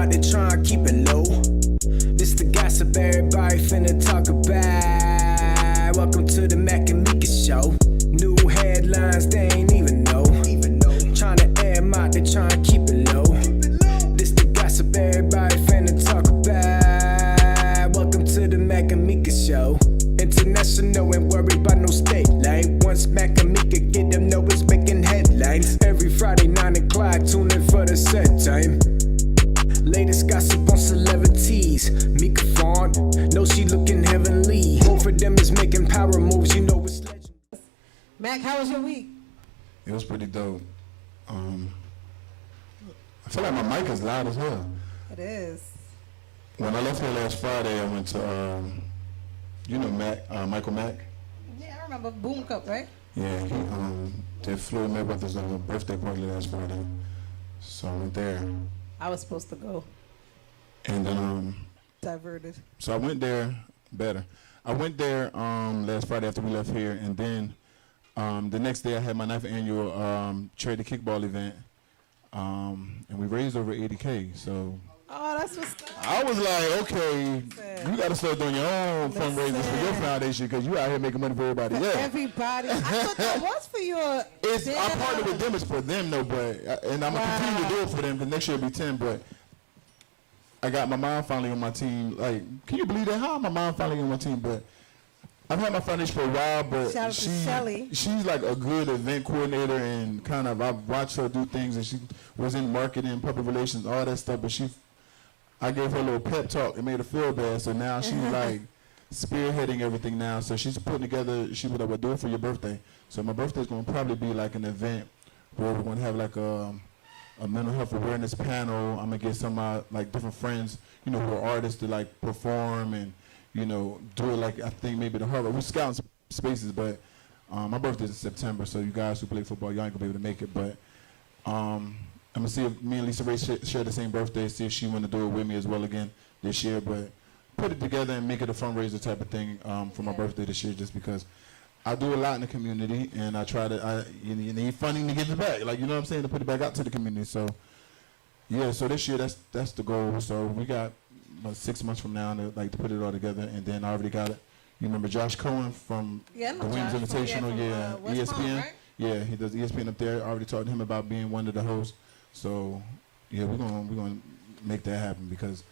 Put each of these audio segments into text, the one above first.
mouth, they tryna keep it low. This the gossip everybody finna talk about. Welcome to the Mac and Meeka show. New headlines they ain't even know. Tryna air 'em out, they tryna keep it low. This the gossip everybody finna talk about. Welcome to the Mac and Meeka show. International, ain't worried about no state line. Once Mac and Meeka get them know it's making headlines. Every Friday 9 o'clock, tune in for the set time. Latest gossip on celebrities. Meeka Fawn, know she looking heavenly. Both of them is making power moves, you know it's legend. Mac, how was your week? It was pretty dope. I feel like my mic is loud as hell. It is. When I left here last Friday, I went to, you know Michael Mack? Yeah, I remember Boom Cup, right? Yeah, he did Floyd Mayweather's birthday party last Friday. So I went there. I was supposed to go. And then, Diverted. so I went there, I went there last Friday after we left here, and then the next day I had my 9th annual charity kickball event, and we raised over $80K, so. Oh, that's what's up. I was like, okay, you got to start doing your own fundraisers for your foundation because you out here making money for everybody else. Everybody. I thought that was for your. I partnered with them. It's for them, though, but and I'm going to continue to do it for them because next year will be 10, but I got my mom finally on my team. Like, can you believe that? How my mom finally on my team? But I've had my foundation for a while, but Shout out to Shelly. She's like a good event coordinator and kind of, I've watched her do things, and she was in marketing, public relations, all that stuff, but I gave her a little pep talk. It made her feel bad. So now she's like spearheading everything now. So she's putting together, she would do it for your birthday. So my birthday is going to probably be like an event where we're going to have like a mental health awareness panel. I'm going to get some like different friends, you know, who are artists to like perform and, you know, do it like I think maybe the Harvard. We're scouting spaces, but my birthday is in September. So you guys who play football, y'all ain't going to be able to make it. But I'm going to see if me and Lisa Ray share the same birthday, see if she want to do it with me as well again this year. But put it together and make it a fundraiser type of thing for my birthday this year just because I do a lot in the community and I try to, you need funding to get it back. Like, you know what I'm saying, to put it back out to the community. So, yeah, so this year that's the goal. So we got about 6 months from now to put it all together. And then I already got it. You remember Josh Cohen from the Wings Invitational? ESPN. Right? Yeah, he does ESPN up there. I already talked to him about being one of the hosts. So, yeah, we're gonna make that happen because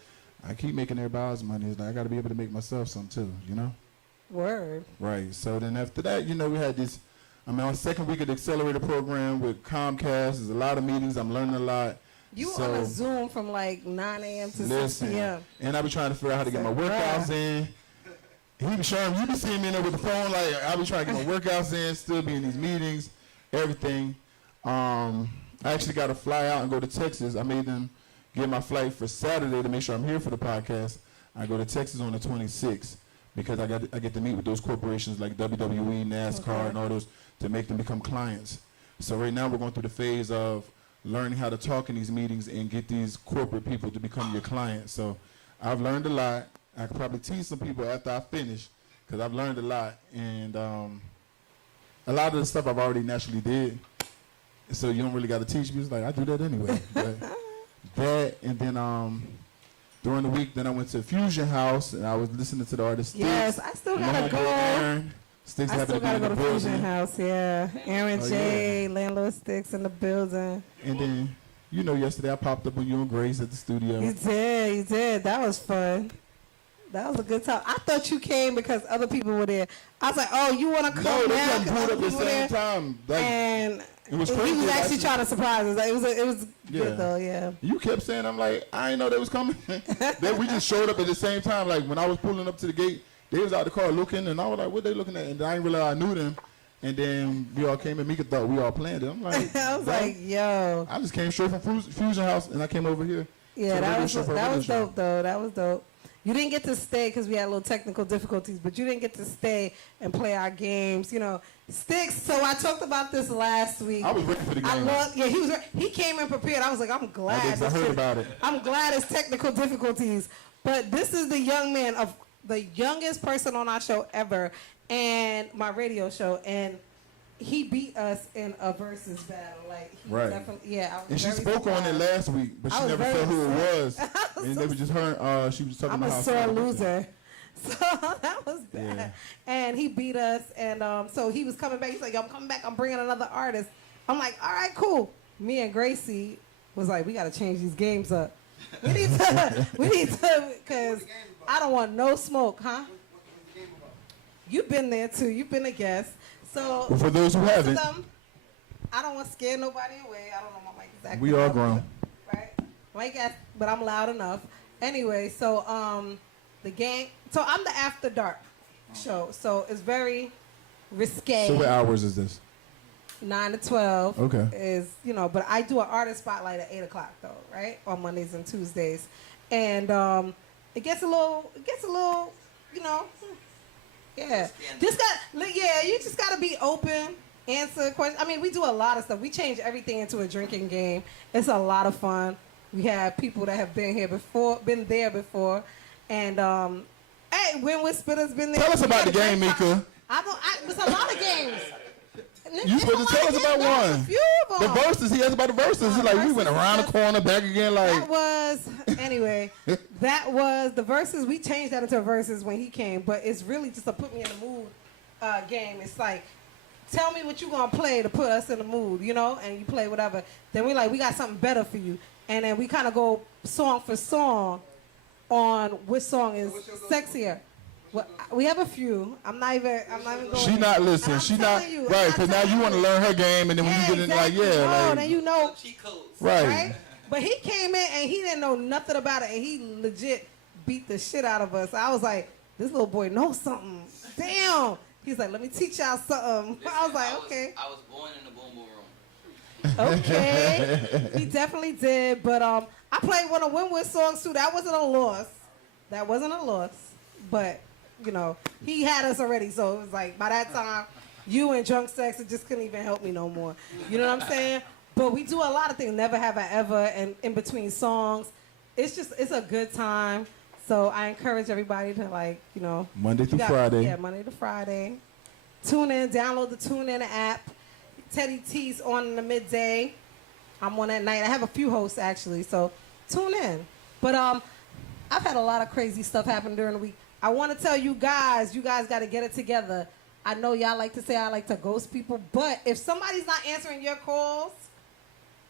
I keep making everybody's money. It's like I got to be able to make myself some too, you know? Word. Right. So then after that, you know, we had this, I'm on the second week of the Accelerator program with Comcast. There's a lot of meetings. I'm learning a lot. You on a Zoom from like 9 a.m. to 6 p.m. And I be trying to figure out how to get my workouts in. He be showing, you be seeing me in there with the phone, like I be trying to get my workouts in, still be in these meetings, everything. I actually got to fly out and go to Texas. I made them get my flight for Saturday to make sure I'm here for the podcast. I go to Texas on the 26th because I get to meet with those corporations like WWE, NASCAR, and all those to make them become clients. So right now we're going through the phase of learning how to talk in these meetings and get these corporate people to become your clients. So I've learned a lot. I could probably teach some people after I finish because I've learned a lot. And a lot of the stuff I've already naturally did. So you don't really got to teach me. It's like, I do that anyway. But that, and then during the week, then I went to Fusion House, and I was listening to the artist Sticks. Yes, I still got to go. Aaron. Sticks I still got to go to Fusion building. House, yeah. Aaron J, yeah. Landlord Sticks in the building. And then, you know, yesterday I popped up with you and Grace at the studio. You did. That was fun. That was a good time. I thought you came because other people were there. I was like, oh, you want to come No, they now? come pulled up at the same time. Like, and it was he crazy. was actually trying to surprise us. Like, it was good, though, yeah. You kept saying, I'm like, I didn't know they was coming. Then we just showed up at the same time. Like, when I was pulling up to the gate, they was out the car looking, and I was like, what they looking at? And I didn't realize I knew them. And then we all came in. Meeka thought we all planned it. I'm like, I was like, yo. I just came straight from Fusion House, and I came over here. Yeah, that was dope, though. That was dope. You didn't get to stay because we had a little technical difficulties, but you didn't get to stay and play our games, you know. Sticks, so I talked about this last week. I was ready for the game. He came in prepared. I was like, I'm glad. I heard about it. I'm glad it's technical difficulties. But this is the young man the youngest person on our show ever, and my radio show, and he beat us in a versus battle. Like, he Right. definitely, yeah. I was And she very spoke on it surprised. last week, but I she was never very said who it upset. was. And they were just her. She was talking I'm about a how sore sad- loser. So that was bad. Yeah. And he beat us. And so he was coming back. He's like, yo, I'm coming back. I'm bringing another artist. I'm like, all right, cool. Me and Gracie was like, we got to change these games up. We need to, because I don't want no smoke, huh? You've been there, too. You've been a guest. So Well, for those who haven't, I don't want to scare nobody away. I don't know my mic is acting we are up, grown. right? But I'm loud enough. Anyway, so the game. So I'm the After Dark show. So it's very risque. So what hours is this? 9 to 12. Okay. Is but I do an artist spotlight at 8:00 though, right? On Mondays and Tuesdays, and it gets a little, yeah. You just gotta be open. Answer questions. I mean, we do a lot of stuff. We change everything into a drinking game. It's a lot of fun. We have people that have been there before, and hey, Win with Spitter's been there. Tell us about the game, Meeka. It's a lot of games. You supposed to tell us about one. A few of them. The verses. He asked about the verses. He's like, we went around the corner, back again, like. That was the verses. We changed that into verses when he came, but it's really just a put me in the mood game. It's like, tell me what you gonna play to put us in the mood, and you play whatever. Then we got something better for you, and then we kind of go song for song on which song is sexier. Well, we have a few. I'm not even going. She not listening. She not right, because now you want to learn her game, and then when you get in, exactly. Then right. But he came in and he didn't know nothing about it, and he legit beat the shit out of us. I was like, this little boy knows something. Damn. He's like, let me teach y'all something. I was like, okay. I was born in the boom boom room. Okay. He definitely did. But I played one of Winwood's songs too. That wasn't a loss. But, he had us already. So it was like, by that time, you and Drunk Sex, it just couldn't even help me no more. You know what I'm saying? But we do a lot of things. Never Have I Ever, and in between songs. It's a good time. So I encourage everybody to Monday through Friday. Yeah, Monday to Friday. Tune in, download the TuneIn app. Teddy T's on in the midday. I'm on at night. I have a few hosts actually, so tune in. But I've had a lot of crazy stuff happen during the week. I want to tell you guys got to get it together. I know y'all like to say I like to ghost people, but if somebody's not answering your calls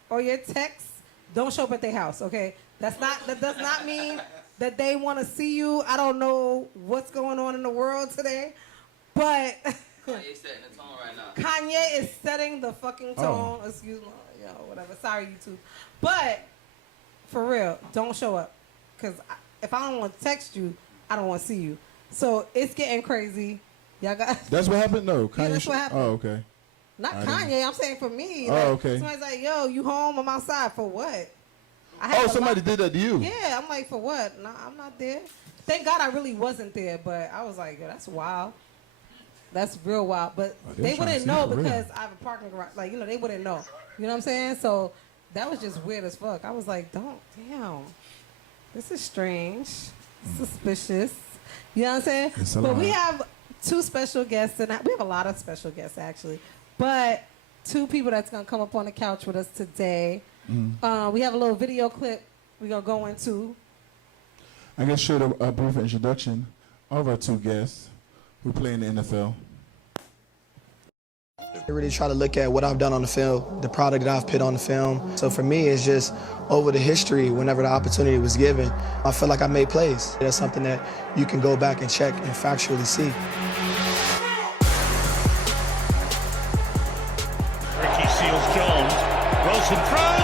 or your texts, don't show up at their house, okay? That does not mean that they want to see you. I don't know what's going on in the world today, but Kanye's setting the tone right now. Kanye is setting the fucking tone. Excuse me, whatever. Sorry, YouTube. But for real, don't show up, because if I don't want to text you, I don't want to see you. So it's getting crazy. Y'all got. That's what happened? No, Kanye. Yeah, that's what happened. Oh, okay. Not Kanye. I'm saying for me. Oh, okay. Somebody's like, yo, you home? I'm outside. For what? Somebody did that to you? Yeah, I'm like, for what? Nah, I'm not there. Thank God I really wasn't there, but I was like, yo, that's wild. That's real wild. But they wouldn't know because I have a parking garage. Like, they wouldn't know. You know what I'm saying? So that was just weird as fuck. I was like, damn. This is strange. Suspicious. You know what I'm saying? But we have two special guests tonight. We have a lot of special guests, actually. But two people that's going to come up on the couch with us today. Mm-hmm. We have a little video clip we're going to go into. I guess share a brief introduction of our two guests who play in the NFL. I really try to look at what I've done on the film, the product that I've put on the film. So for me, it's just over the history, whenever the opportunity was given, I feel like I made plays. That's something that you can go back and check and factually see. Ricky Seals Jones. Wilson throws.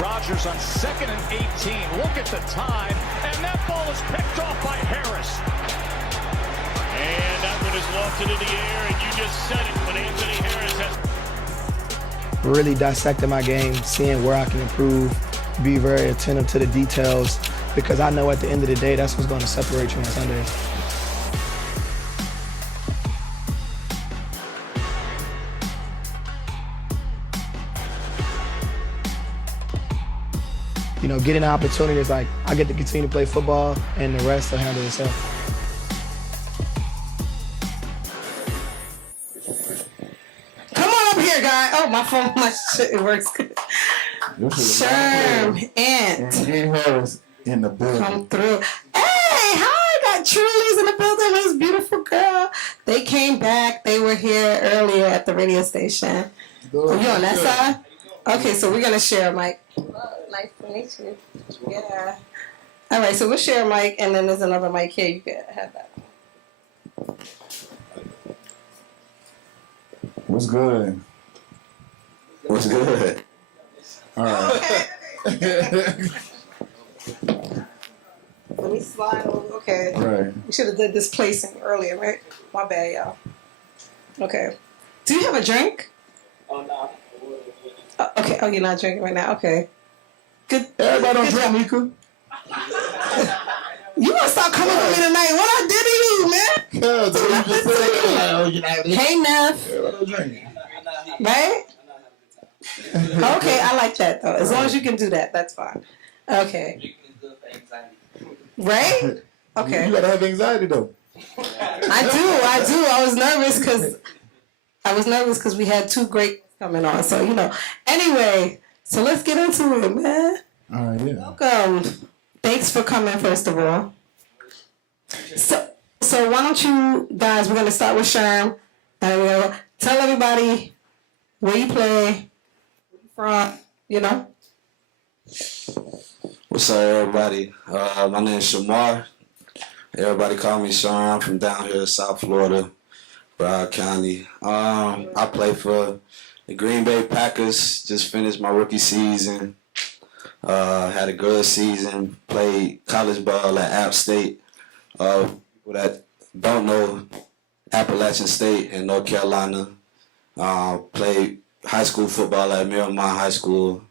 Rodgers on 2nd and 18. Look at the time. And that ball is picked off by Harris. And that one is lofted in the air. And you just said it when Anthony Harris has really dissecting my game, seeing where I can improve, be very attentive to the details, because I know at the end of the day, that's what's going to separate you on Sundays. Getting the opportunity is like, I get to continue to play football and the rest will handle itself. Come on, my phone, my shit, it works good. Sherm, Ant. And Harris in the building. Come through. Hey, hi, got Truly's in the building. This beautiful girl. They came back. They were here earlier at the radio station. Oh, you on that side? Okay, so we're going to share a mic. Nice to meet you. Yeah. All right, so we'll share a mic, and then there's another mic here. You can have that. What's good? What's good? All right. Let me slide over. Okay. Right. We should have did this placing earlier, right? My bad, y'all. Okay. Do you have a drink? Oh, no. Okay. Oh, you're not drinking right now. Okay. Good. Everybody don't good drink, Meeka. You gonna stop coming for me tonight? What I did to you, man? Hey, Neff. Everybody don't drink. Right? Okay, I like that though. As long as you can do that, that's fine. Okay. Right? Okay. You gotta have anxiety though. I do. I was nervous because we had two great coming on. So, Anyway, so let's get into it, man. All right, yeah. Welcome. Thanks for coming, first of all. So why don't you guys, we're going to start with Sherm. And we'll tell everybody where you play, where you from, What's up, everybody? My name is Shamar. Everybody call me Sean. I'm from down here in South Florida, Broward County. I play for the Green Bay Packers. Just finished my rookie season. Had a good season. Played college ball at App State. People that don't know, Appalachian State in North Carolina. Played high school football at Miramar High School.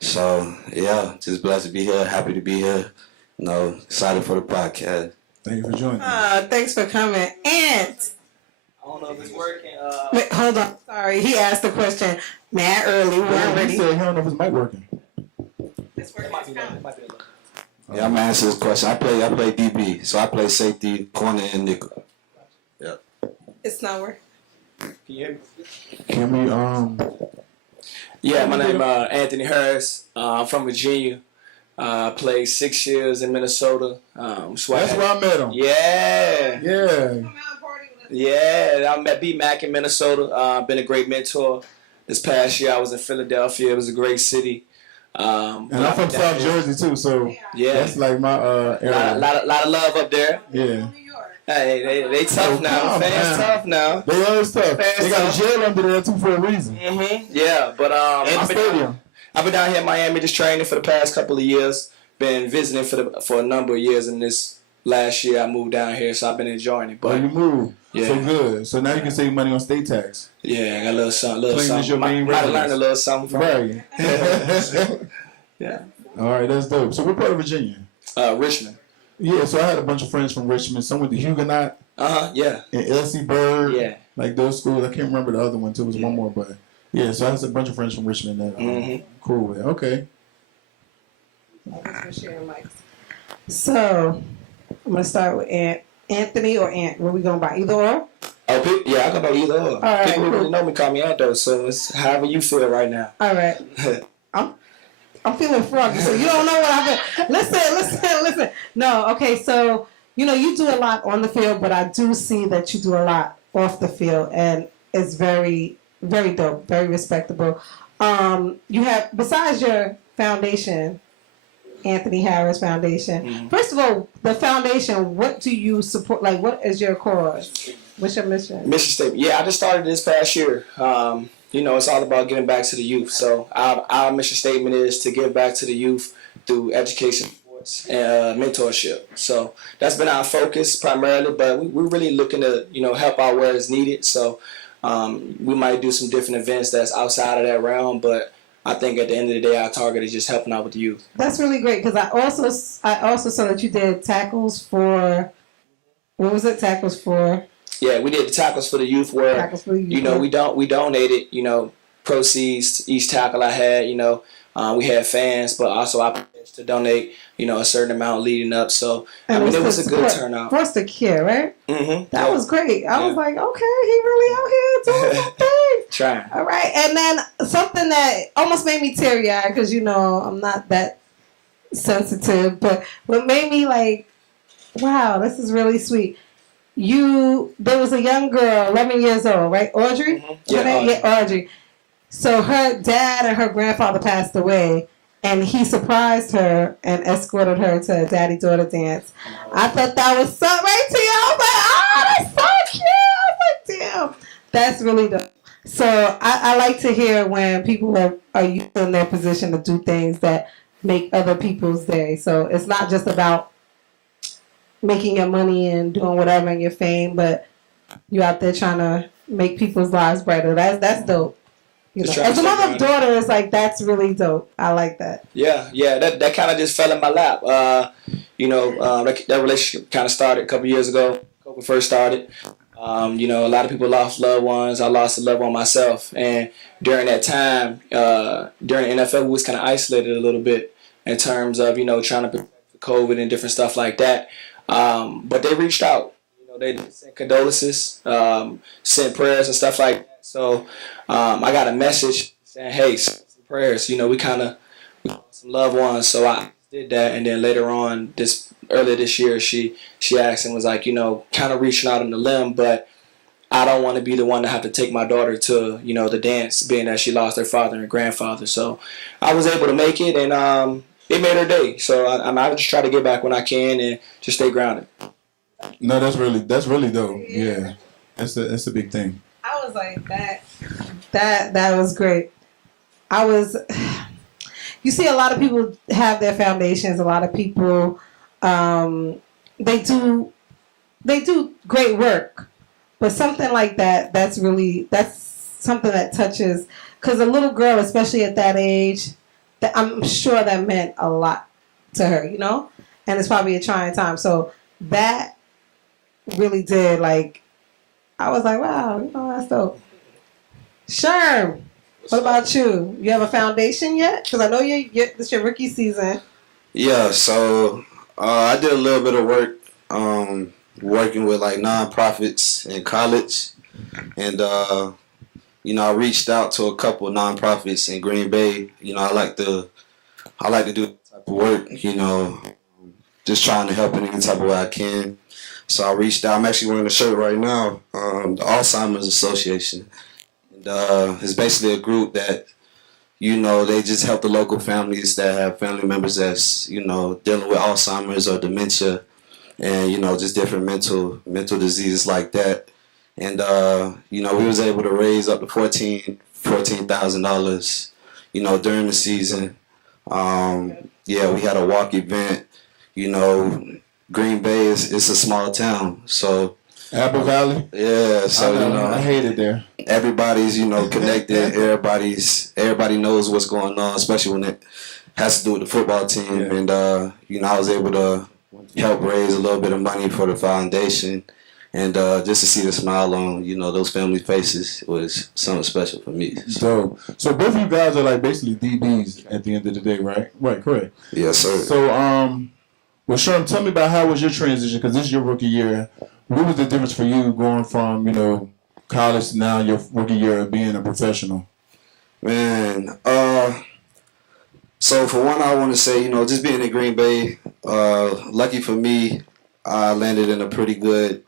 So, yeah, just blessed to be here. Happy to be here. Excited for the podcast. Thank you for joining. Thanks for coming. Ant. I don't know if it's working. Wait, hold on. Sorry, he asked the question mad early. We're He ready. said he don't know if his mic working. It's working. Yeah, I'm gonna answer this question. I play DB, so I play safety, corner, and nickel. Yeah. It's not working. Can you hear me? Can we Yeah, my name is Anthony Harris. I'm from Virginia. Played 6 years in Minnesota. That's where I met him. Yeah. Yeah. Yeah, I met B-Mac in Minnesota. Been a great mentor. This past year I was in Philadelphia. It was a great city. And I'm from South Jersey too, so Yeah. that's like my area. Lot of love up there. Yeah. Hey, they tough now. calm Fans down. tough now. They always tough. Fans They got tough. a jail under there too for a reason. Yeah, but And the stadium. I've been down here in Miami just training for the past couple of years. Been visiting for a number of years, and this last year I moved down here, so I've been enjoying it. But But you moved. Yeah. So good. So now you can save money on state tax. yeah, I got a little something. Clean is your main Might have residence. learned a little something from it. Right. Yeah. All right, that's dope. So what part of Virginia? Richmond. Yeah, so I had a bunch of friends from Richmond. Some went to Huguenot Yeah. and Elsie Bird. Yeah. Like those schools. I can't remember the other one too. It was one more, but yeah. So I had a bunch of friends from Richmond that cool with. Okay. So, I'm going to start with Anthony or Ant. What are we going by? Either or? Oh, yeah, I can know either or. right, People who cool. really know me call me Ant, though, so it's however you feel right now. All right. I'm feeling froggy, so you don't know what I've been. Listen. No, okay, so, you do a lot on the field, but I do see that you do a lot off the field, and it's very, very dope, very respectable. You have, besides your foundation, Anthony Harris Foundation, first of all, the foundation, what do you support? Like, what is your cause? What's your mission? Mission statement. Yeah, I just started this past year. It's all about giving back to the youth. So our mission statement is to give back to the youth through education, sports, and mentorship. So that's been our focus primarily, but we're really looking to, help out where it's needed. So we might do some different events that's outside of that realm, but I think at the end of the day, our target is just helping out with the youth. That's really great because I also saw that you did tackles for, what was it? Tackles for? Yeah, we did the tackles for the youth where, Tackles for the youth. we donated, proceeds to each tackle I had, we had fans, but also I pledged to donate, a certain amount leading up. So, it was a good turnout. Foster care, right? Mm-hmm. That was great. I was like, okay, he really out here doing something. Trying. All right, and then something that almost made me teary-eyed because I'm not that sensitive, but what made me like, wow, this is really sweet. There was a young girl, 11 years old, right? Audrey? Mm-hmm. Yeah, Yeah, Audrey. So her dad and her grandfather passed away, and he surprised her and escorted her to a daddy-daughter dance. I thought that was so right to you. I was like, oh, that's so cute. I was like, damn, that's really dope. So I like to hear when people are using their position to do things that make other people's day. So it's not just about making your money and doing whatever in your fame, but you out there trying to make people's lives brighter. That's dope. As a mother of daughters, like that's really dope. I like that. Yeah, that kind of just fell in my lap. That relationship kind of started a couple years ago. COVID first started. A lot of people lost loved ones. I lost a loved one myself, and during that time, during the NFL, we was kind of isolated a little bit in terms of trying to protect COVID and different stuff like that. But they reached out. They sent condolences, sent prayers and stuff like that. So I got a message saying, "Hey, send some prayers." We lost some loved ones, so I did that. And then later on, earlier this year, she asked and was like, kind of reaching out on the limb, but I don't want to be the one to have to take my daughter to the dance, being that she lost her father and grandfather. So I was able to make it, and it made her day. So I just try to get back when I can and just stay grounded. No, that's really dope. Yeah, that's a big thing. I was like that was great. You see a lot of people have their foundations. A lot of people, they do great work, but something like that's something that touches. Because a little girl, especially at that age, I'm sure that meant a lot to her, and it's probably a trying time. So that really did, like, I was like, wow, that's dope. Sherm, what about you? You have a foundation yet? Because I know this is your rookie season. Yeah, so I did a little bit of work working with like nonprofits in college, and I reached out to a couple of nonprofits in Green Bay. I like to do that type of work. Just trying to help in any type of way I can. So I reached out. I'm actually wearing a shirt right now. The Alzheimer's Association. And, it's basically a group that, they just help the local families that have family members that's, dealing with Alzheimer's or dementia, and just different mental diseases like that. And we was able to raise up to $14,000, during the season. We had a walk event. Green Bay is a small town, so Apple Valley. Yeah, so I hate it there. Everybody's connected. Everybody knows what's going on, especially when it has to do with the football team. Yeah. And I was able to help raise a little bit of money for the foundation, and just to see the smile on those family faces was something special for me. So both of you guys are like basically DBs at the end of the day, right? Right, correct. Yes, sir. So well, Sherm, tell me about how was your transition, because this is your rookie year. What was the difference for you going from, college to now your rookie year of being a professional? Man, so for one, I want to say, just being in Green Bay, lucky for me, I landed in a pretty good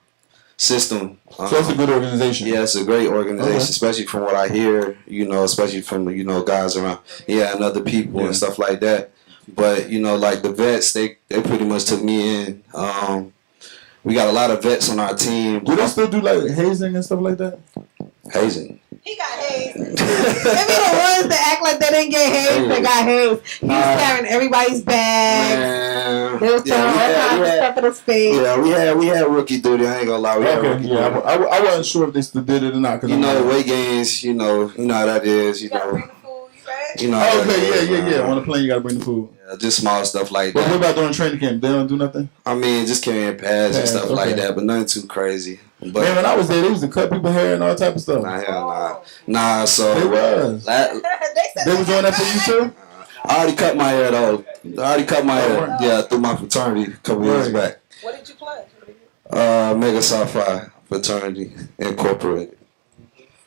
system. So it's a good organization. Yeah, it's a great organization, especially from what I hear, especially from, guys around, and other people and stuff like that. But, like the vets, they pretty much took me in. We got a lot of vets on our team. Do they still do like hazing and stuff like that? Hazing? He got hazed. Maybe the ones that act like they didn't get hazed, they got hazed. He was carrying everybody's bags. Man. They was throwing all kinds of stuff in his face. Yeah, we had rookie duty. I ain't gonna lie. I wasn't sure if they still did it or not. The weight gains, you know how that is. You gotta bring the food, you know. Yeah. On the plane, you gotta bring the food. Yeah, just small stuff like that. But what about during training camp? They don't do nothing? I mean, just carrying pads and stuff like that, but nothing too crazy. But man, when I was there, they used to cut people's hair and all type of stuff. Nah. So they was. They was doing that for you too? I already cut my hair though. Through my fraternity a couple years back. What did you play? Mega Sci-Fi Fraternity Incorporated.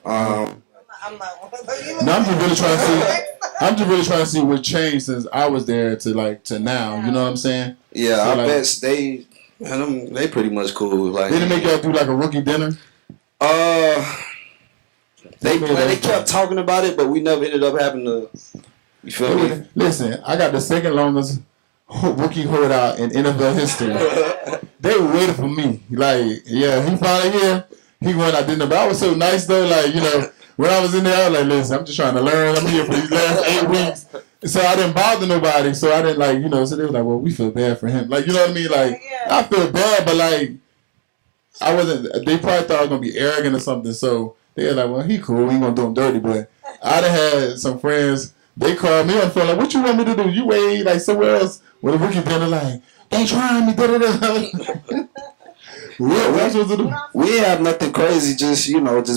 I I'm not one of them. No, I'm just really trying to see. I'm just really trying to see what changed since I was there to now. You know what I'm saying? Yeah, So, I like, bet they pretty much cool. Like, they didn't make y'all do like a rookie dinner. They kept talking about it, but we never ended up having to. You feel me? Listen, I got the second longest rookie holdout in NFL history. They waited for me. Like, yeah, he finally here. He went out dinner, but I was so nice though. Like, you know, when I was in there, I was like, listen, I'm just trying to learn. I'm here for these last 8 weeks. So I didn't bother nobody. So I didn't so they were like, well, we feel bad for him. Like, you know what I mean? Like, I feel bad, but like, I wasn't, they probably thought I was going to be arrogant or something. So they were like, well, he cool. We ain't going to do him dirty. But I done had some friends, they called me on the phone like, what you want me to do? You wait like somewhere else with a rookie dinner like, they trying me, da-da-da. What else was to do? We have nothing crazy, just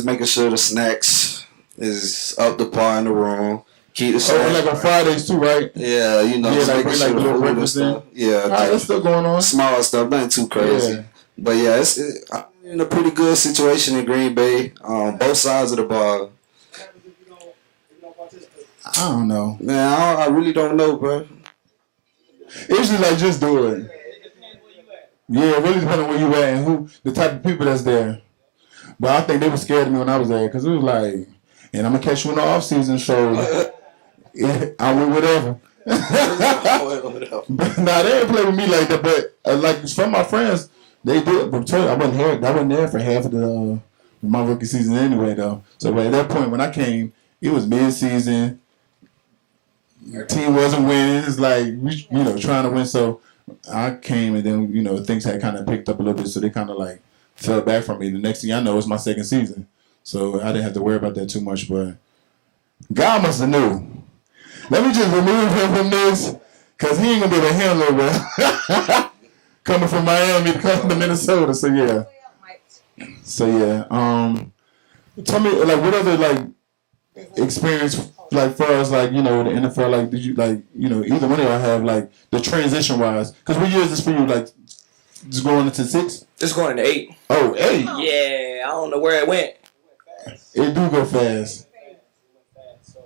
making sure the snacks is up to par in the room. Keep the snacks. Like on Fridays too, right? Yeah, just like making bring sure like the little food and breakfast stuff. in. Yeah, all right, that's still going on. Small stuff, nothing too crazy. Yeah. But yeah, I'm in a pretty good situation in Green Bay. Both sides of the ball. I don't know. Man, I really don't know, bro. It's just like, just do it. Yeah, it really depends on where you at and who, the type of people that's there. But I think they were scared of me when I was there because it was like, and I'm going to catch you in the off-season, so I win whatever. Nah, they didn't play with me like that, but like from my friends, they did. But I wasn't there for half of my rookie season anyway, though. So at that point, when I came, it was mid-season. Your team wasn't winning. It's like, trying to win. So I came and then, things had kind of picked up a little bit. So they kind of like fell back from me. The next thing I know, it's my second season. So I didn't have to worry about that too much. But God must have knew. Let me just remove him from this because he ain't going to be able to handle it well. Coming from Miami to come to Minnesota. So yeah. Tell me, like, what other, experience, far as, the NFL, did you, either one of y'all have, the transition-wise? Because what year is this for you, just going into 6? It's going into 8. Oh, 8? Yeah, I don't know where it went. It do go fast. So,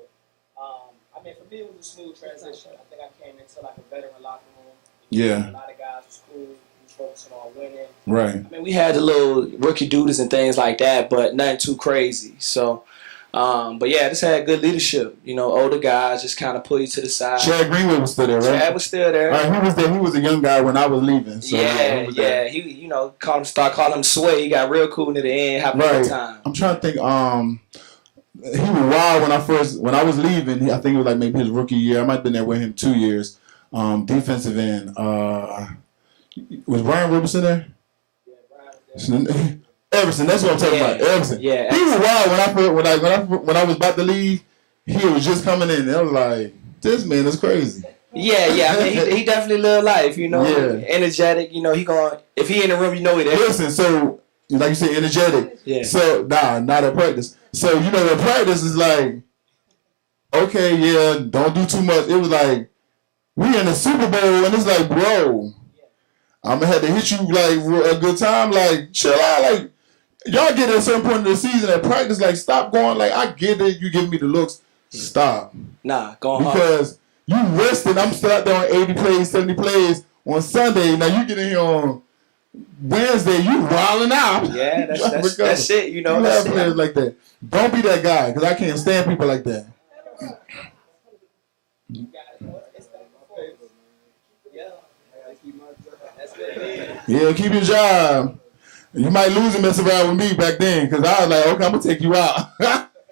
for me, it was a smooth transition. I think I came into a veteran locker room. Yeah. A lot of guys was cool. We was focusing on winning. Right. We had the little rookie duties and things like that, but nothing too crazy. So, but yeah, just had good leadership. Older guys just kind of pull you to the side. Chad Greenway was still there, right? Chad was still there. All right, he was there. He was a young guy when I was leaving. So yeah. He, called him Sway. He got real cool near the end, having a good time. I'm trying to think. He was wild when I was leaving. I think it was maybe his rookie year. I might have been there with him 2 years. Defensive end. Was Brian Robertson there? Everson, that's what I'm talking about. Everson. Yeah. He was wild when I was about to leave. He was just coming in. And I was like, this man is crazy. Yeah. He definitely live life. Yeah. Energetic. He going. If he in the room, he there. Listen, so like you said, energetic. Yeah. So not at practice. So in practice is like, okay, yeah, don't do too much. It was like we in the Super Bowl, and it's like, bro, I'm gonna have to hit you a good time. Chill out. Y'all get at a certain point in the season at practice, stop going. I get it. You give me the looks. Stop. Nah, go hard. Because you rested. I'm still out there on 80 plays, 70 plays on Sunday. Now you get in here on Wednesday. You wilding out. Yeah, that's it. You have players like that. Don't be that guy because I can't stand people like that. Yeah, keep your job. You might lose and mess around with me back then because I was like, okay, I'm going to take you out.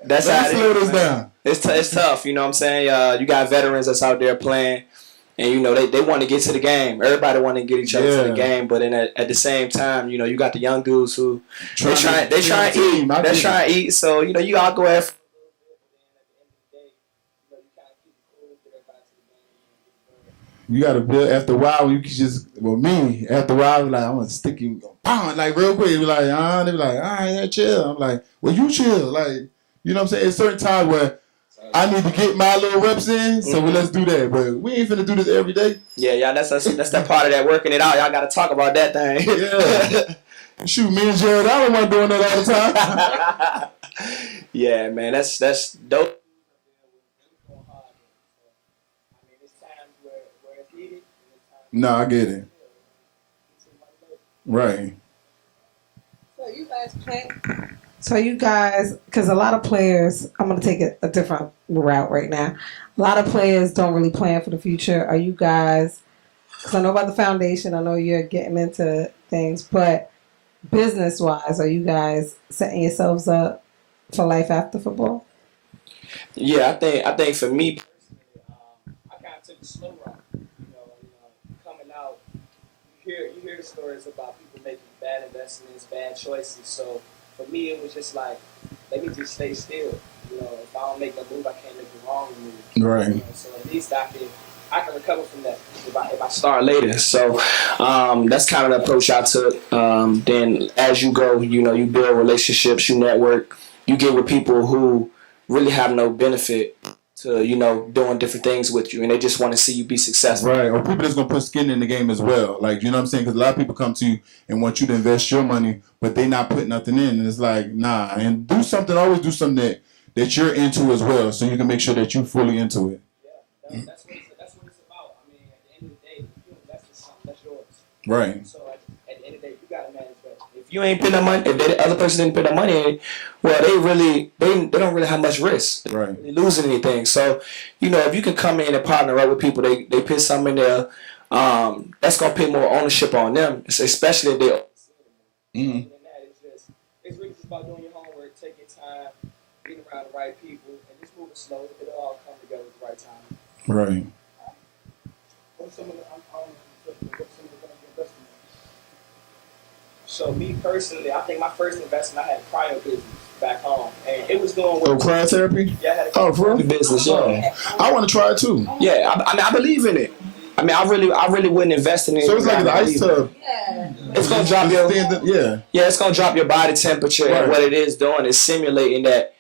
That's how it slow is, this down. It's tough, you know what I'm saying? You got veterans that's out there playing, and, they want to get to the game. Everybody want to get each other to the game, but at the same time, you got the young dudes who they try to eat. So, you all go after. You got to build after a while. You can after a while, I'm going to stick you, real quick. They be like, they be like, all right, yeah, chill. I'm like, well, you chill. You know what I'm saying? It's certain times where I need to get my little reps in, so let's do that. But we ain't finna do this every day. Yeah, that's that part of that working it out. Y'all got to talk about that thing. Yeah. Shoot, me and Jared Allen weren't doing that all the time. Yeah, man, that's dope. No, I get it. Right. So you guys play. So you guys, because a lot of players, I'm gonna take a different route right now. A lot of players don't really plan for the future. Are you guys? Because I know about the foundation. I know you're getting into things, but business wise, are you guys setting yourselves up for life after football? Yeah, I think for me, I kind of took the slow route. Coming out, you hear the stories about people making bad investments, bad choices. So for me, it was just like, let me just stay still. If I don't make a move, I can't make the wrong move. Right. So at least I can recover from that if I start later. So that's kind of the approach I took. Then as you go, you build relationships, you network, you get with people who really have no benefit to, doing different things with you, and they just want to see you be successful. Right. Or people that's going to put skin in the game as well. Like, you know what I'm saying? Because a lot of people come to you and want you to invest your money, but they not putting nothing in. And it's like, nah. And always do something that you're into as well, so you can make sure that you're fully into it. Yeah, that's what it's about. I mean, at the end of the day, if you invest in something, that's yours. Right. So at the end of the day, you gotta manage that. If you ain't putting the money, if the other person didn't put the money in, well, they don't really have much risk. Right. They losing anything. So, if you can come in and partner up with people, they put something in there, that's gonna put more ownership on them, especially if they. Mm-hmm. It's really just about doing your homework, taking time, being around the right people, and just moving slow. It'll all come together at the right time. Right. So me personally, I think my first investment, I had a cryo business back home, and it was doing well. Oh, cryotherapy? Yeah, I had a for real? business. Yeah, I want to try it too. yeah. I believe in it. I mean, I really wouldn't invest in it. So it's like an ice tub. It's gonna drop your it's gonna drop your body temperature, Right. and what it is doing is simulating that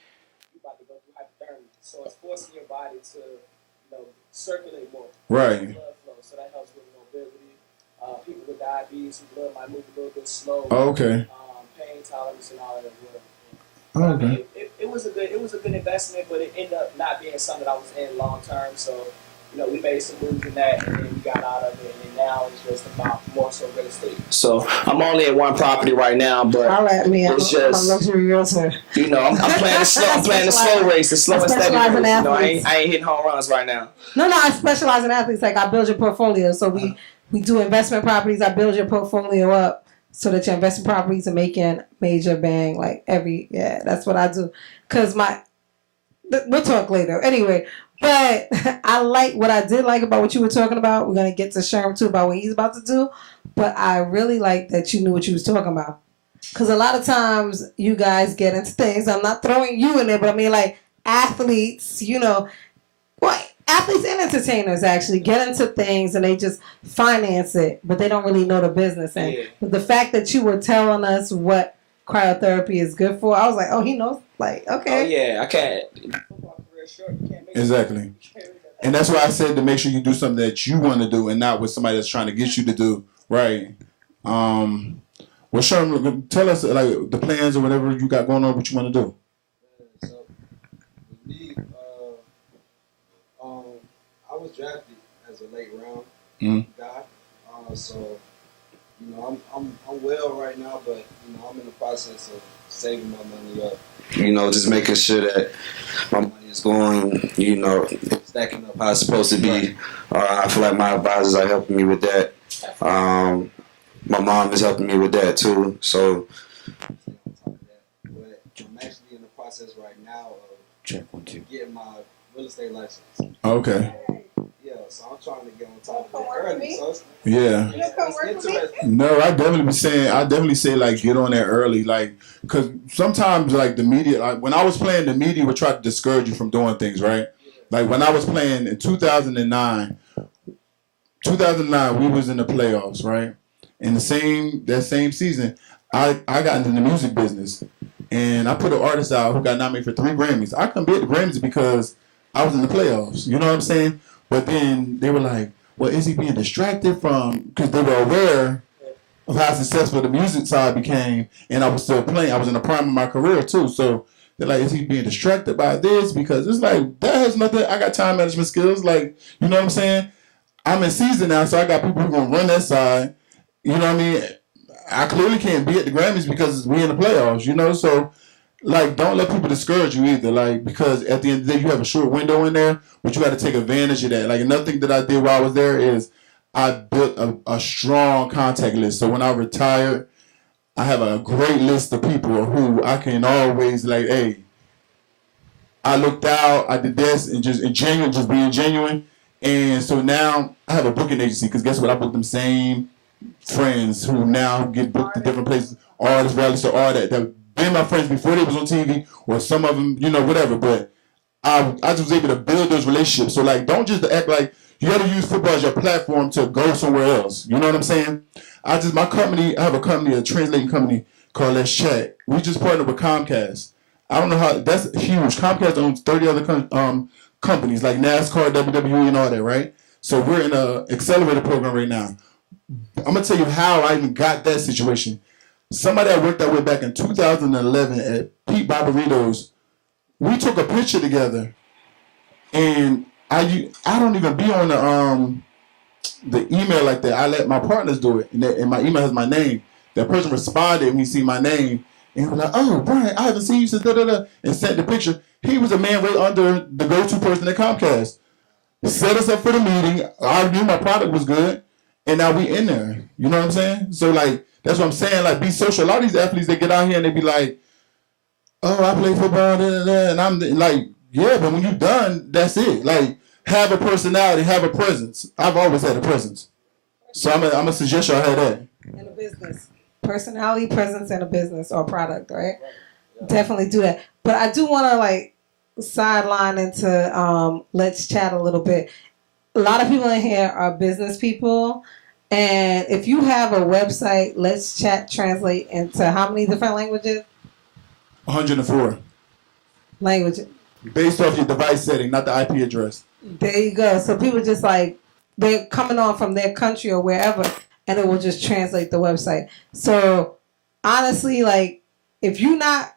you're about to go through hypothermia. So it's forcing your body to circulate more. Right. Blood flow, so that helps with mobility. People with diabetes, who blood might move a little bit slow. Oh, okay. Pain tolerance and all that as well. Oh, okay. I mean, it was a good investment, but it ended up not being something that I was in long term. So, we made some moves in that, and then we got out of it, and now it's just about more so real estate. So I'm only at one property right now, but I'll let me. it's I'm a just luxury realtor. I'm playing the slow. I'm playing the slow race, the slow and steady specialize in race. athletes. I ain't hitting home runs right now. No, I specialize in athletes. Like I build your portfolio. So we do investment properties. I build your portfolio up so that your investment properties are making major bang. Like that's what I do. Cause we'll talk later. Anyway, but I like what I did like about what you were talking about. We're gonna get to Sherm too about what he's about to do. But I really like that you knew what you was talking about. Cause a lot of times you guys get into things. I'm not throwing you in there, but I mean like athletes, athletes and entertainers actually get into things and they just finance it, but they don't really know the business. And the fact that you were telling us what cryotherapy is good for, I was like, oh, he knows. Like, okay. Oh yeah, I can't. Exactly. And that's why I said to make sure you do something that you want to do and not what somebody that's trying to get you to do. Right. Well, Sherman, tell us like the plans or whatever you got going on, what you want to do. So, with me, I was drafted as a late round guy. So, I'm well right now, but I'm in the process of saving my money up. Just making sure that my money is going, stacking up how it's supposed to be. I feel like my advisors are helping me with that. My mom is helping me with that too. So, but I'm actually in the process right now of getting my real estate license. Okay. Yeah, so I'm trying to get on top of that early. So Yeah. it's interesting. No, I definitely say like get on there early, like because sometimes like the media, like when I was playing, the media would try to discourage you from doing things, right? Like when I was playing in 2009, we was in the playoffs, right? In that same season, I got into the music business, and I put an artist out who got nominated for 3 Grammys. I couldn't get the Grammys because I was in the playoffs. You know what I'm saying? But then they were like, well, is he being distracted from, because they were aware of how successful the music side became, and I was still playing. I was in the prime of my career too, so They're like, is he being distracted by this? Because it's like, that has nothing. I got time management skills. Like, you know what I'm saying? I'm in season now, so I got people who going to run that side. You know what I mean? I clearly can't be at the Grammys because we in the playoffs, you know? So, like, don't let people discourage you either. Like, because at the end of the day, you have a short window in there, but you got to take advantage of that. Like, another thing that I did while I was there is I built a strong contact list. So when I retired, I have a great list of people who I can always, like, hey, I looked out, I did this, and just being genuine. And so now I have a booking agency, because guess what? I booked them same friends who now get booked to different places, artists, rally, so all that been my friends before they was on TV, or some of them, you know, whatever. But I just was able to build those relationships. So, like, don't just act like you got to use football as your platform to go somewhere else. You know what I'm saying? I have a company, a translating company called Let's Chat. We just partnered with Comcast. I don't know how, that's huge. Comcast owns 30 other companies like NASCAR, WWE, and all that, right? So we're in an accelerator program right now. I'm going to tell you how I even got that situation. Somebody I worked out with back in 2011 at Pete Barbarito's, we took a picture together, and I don't even be on the email like that. I let my partners do it, and my email has my name. That person responded when he see my name, and he was like, "Oh, Brian, I haven't seen you since da-da-da," and sent the picture. He was a man right under the go-to person at Comcast. Set us up for the meeting. I knew my product was good, and now we in there. You know what I'm saying? So, like, that's what I'm saying. Like, be social. A lot of these athletes, they get out here and they be like, "Oh, I play football," and I'm like, "Yeah, but when you're done, that's it." Like, have a personality, have a presence. I've always had a presence. So I'm gonna suggest y'all have that. In a business. Personality, presence, and a business or product, right? Definitely do that. But I do want to, like, sideline into Let's Chat a little bit. A lot of people in here are business people. And if you have a website, Let's Chat translate into how many different languages? 104. Languages. Based off your device setting, not the IP address. There you go. So people just, like, they're coming on from their country or wherever, and it will just translate the website. So honestly, like, if you're not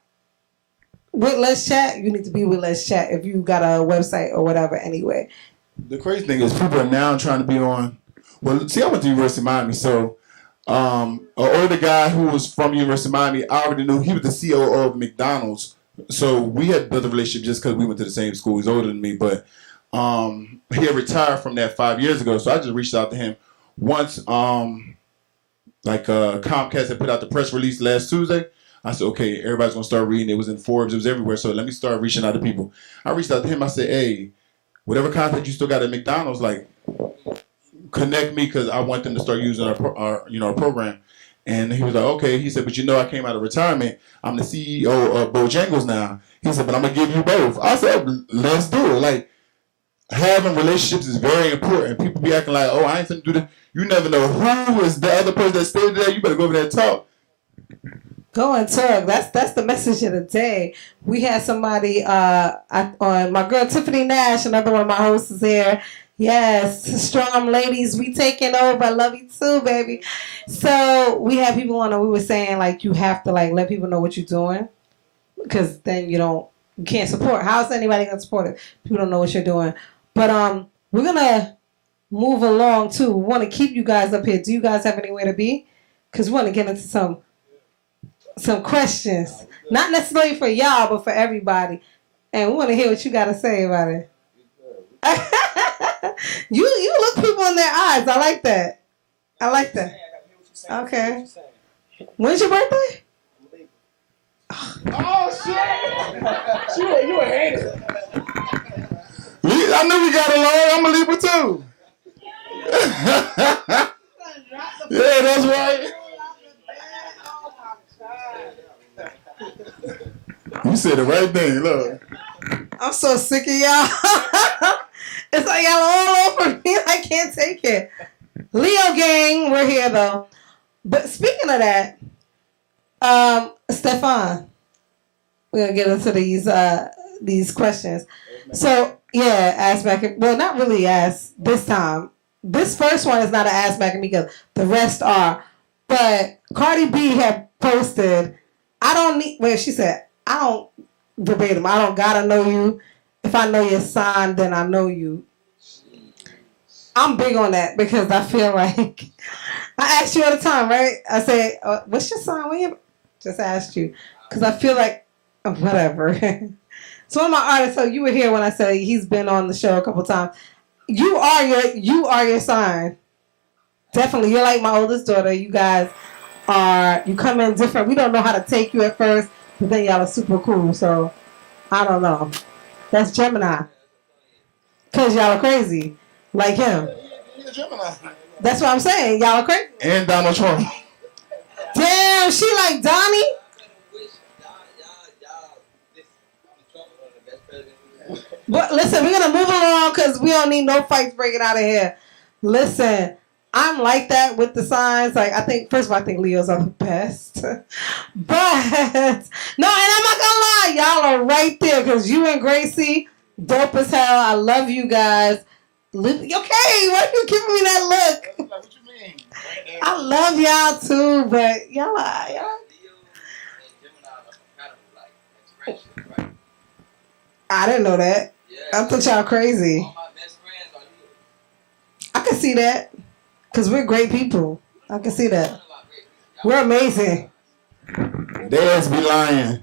with Let's Chat, you need to be with Let's Chat if you got a website or whatever anyway. The crazy thing is people are now trying to be on. Well, see, I went to University of Miami, so an older guy who was from University of Miami, I already knew he was the COO of McDonald's. So we had built a relationship just because we went to the same school. He's older than me, but he had retired from that 5 years ago. So I just reached out to him once. Comcast had put out the press release last Tuesday. I said, okay, everybody's gonna start reading. It was in Forbes, it was everywhere. So let me start reaching out to people. I reached out to him. I said, hey, whatever content you still got at McDonald's, like, connect me because I want them to start using our program. And he was like, okay. He said, but I came out of retirement. I'm the CEO of Bojangles now. He said, but I'm gonna give you both. I said, let's do it. Like, having relationships is very important. People be acting like, oh, I ain't finna do this. You never know who is the other person that stayed there. You better go over there and talk. Go and talk. That's the message of the day. We had somebody on my girl Tiffany Nash, another one of my hosts is here. Yes, strong ladies, we taking over. I love you too, baby. So we had people on and we were saying, like, you have to, like, let people know what you're doing, because then you can't support. How's anybody gonna support it? People don't know what you're doing. But we're gonna move along too. We want to keep you guys up here. Do you guys have anywhere to be? Because we want to get into some questions, not necessarily for y'all, but for everybody. And we want to hear what you got to say about it. You look people in their eyes. I like that. Okay. When's your birthday? Oh, shit! You a hater. I knew we got along. I'm a Libra too. Yeah, that's right. You said the right thing. Look. I'm so sick of y'all. It's like y'all all over me. I can't take it. Leo gang, we're here though. But speaking of that, Stefan, we're gonna get into these questions. So yeah, ask back. Well, not really ask this time. This first one is not an ask back at Meeka. The rest are. But Cardi B had posted, she said, I don't verbatim. I don't gotta know you. If I know your sign, then I know you. I'm big on that because I feel like I ask you all the time, right? I say, "What's your sign?" Just asked you because I feel like whatever. So one of my artists, so you were here when I said he's been on the show a couple times. You are your sign. Definitely, you're like my oldest daughter. You guys you come in different. We don't know how to take you at first, but then y'all are super cool. So I don't know. That's Gemini. Cause y'all are crazy, like him. He's a Gemini. That's what I'm saying. Y'all are crazy. And Donald Trump. Damn, she like Donnie. But listen, we're gonna move along because we don't need no fights breaking out of here. Listen, I'm like that with the signs. Like first of all, I think Leos are the best. But no, and I'm not gonna lie, y'all are right there because you and Gracie, dope as hell. I love you guys. Okay, why are you giving me that look? What you mean? I love y'all too, but y'all. I didn't know that. I thought y'all crazy. I can see that. Because we're great people. I can see that. We're amazing. Dads be lying.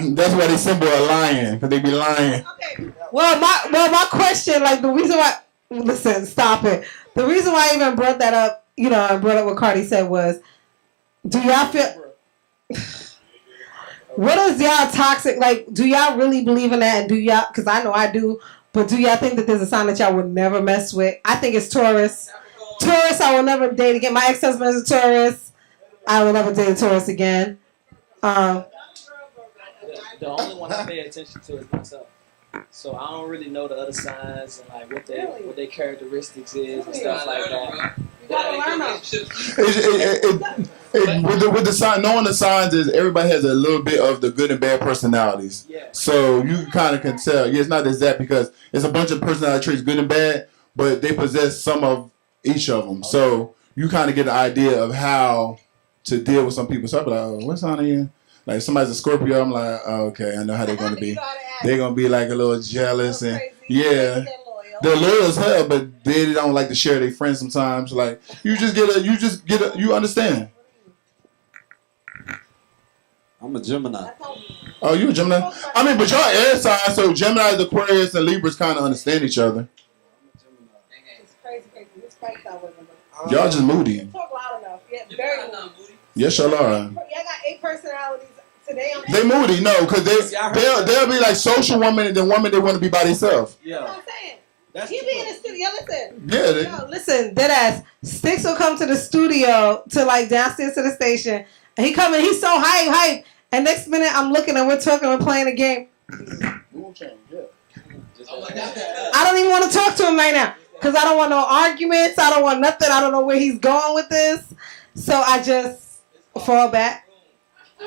That's why they symbol a lion, because they be lying. Okay. Well, my question, like the reason why, listen, stop it. The reason why I even brought that up, I brought up what Cardi said was, do y'all feel, what is y'all toxic, like, do y'all really believe in that? And do y'all, because I know I do, but do y'all think that there's a sign that y'all would never mess with? I think it's Taurus. Taurus, I will never date again. My ex-husband is a Taurus. I will never date a Taurus again. The only one I pay attention to is myself. So I don't really know the other signs and like what their characteristics is and stuff like that. With the sign, knowing the signs is everybody has a little bit of the good and bad personalities. Yeah. So you kind of can tell. Yeah, it's not exact because it's a bunch of personality traits, good and bad, but they possess some of each of them. So you kind of get an idea of how to deal with some people. So I'm like, oh, what sign are you? Like, if somebody's a Scorpio, I'm like, oh, okay, I know how they're going to be. They're going to be like a little jealous and, yeah. They're loyal as hell, but they don't like to share their friends sometimes. Like, you understand. I'm a Gemini. Oh, you a Gemini? I mean, but y'all air signs, so Gemini, Aquarius, and Libras kind of understand each other. Y'all just moody. Talk loud enough. Yeah, very moody. Yes, y'all are. Y'all got 8 personalities. Today they moody, no, because they'll be like social women and then women they want to be by themselves. Yeah. That's what I'm saying. He be in the studio. Listen. Yeah. Listen, deadass. Sticks will come to the studio to like downstairs to the station. And he coming, he's so hype. And next minute I'm looking and we're talking, we're playing a game. I don't even want to talk to him right now. Because I don't want no arguments. I don't want nothing. I don't know where he's going with this. So I just fall back.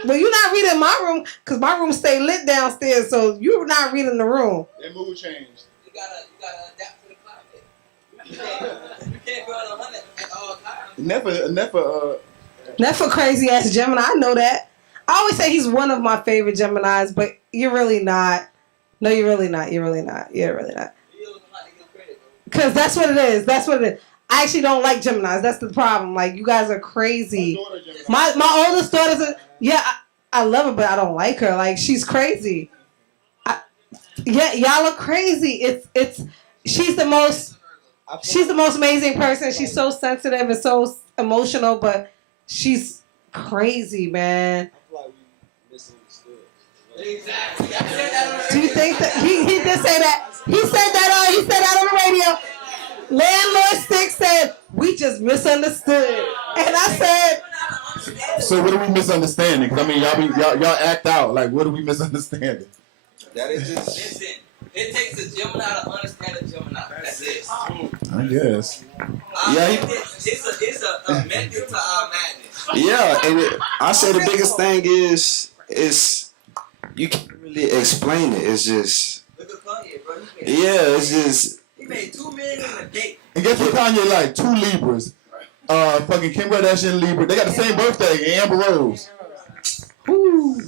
But you're not reading my room because my room stay lit downstairs. So you're not reading the room. Their mood changed. You gotta adapt to the climate. You can't go on 100 at all times. Never crazy ass Gemini. I know that. I always say he's one of my favorite Geminis, but you're really not. No, you're really not. You're really not. You're really not. Because that's what it is. That's what it is. I actually don't like Geminis. That's the problem. Like, you guys are crazy. My oldest daughter's I love her, but I don't like her. Like, she's crazy. Y'all are crazy. She's the most amazing person. She's so sensitive and so emotional, but she's crazy, man. I feel like we misunderstood. Exactly. Do you think that he did say that? He said that on the radio. Landlord Stick said, we just misunderstood. And I said, so what are we misunderstanding? Because I mean, y'all act out. Like, what are we misunderstanding? That is just... Listen, it takes a Gemini to understand a Gemini. That's it. I guess. It's a method to our madness. Yeah, and I say the biggest thing is you can't really explain it. It's just... Look at Kanye, bro. It's just... He made $2 million in a day. And guess what Kanye like? 2 Libras. Fucking Kim Kardashian Libra. They got the same birthday, Amber Rose. Woo.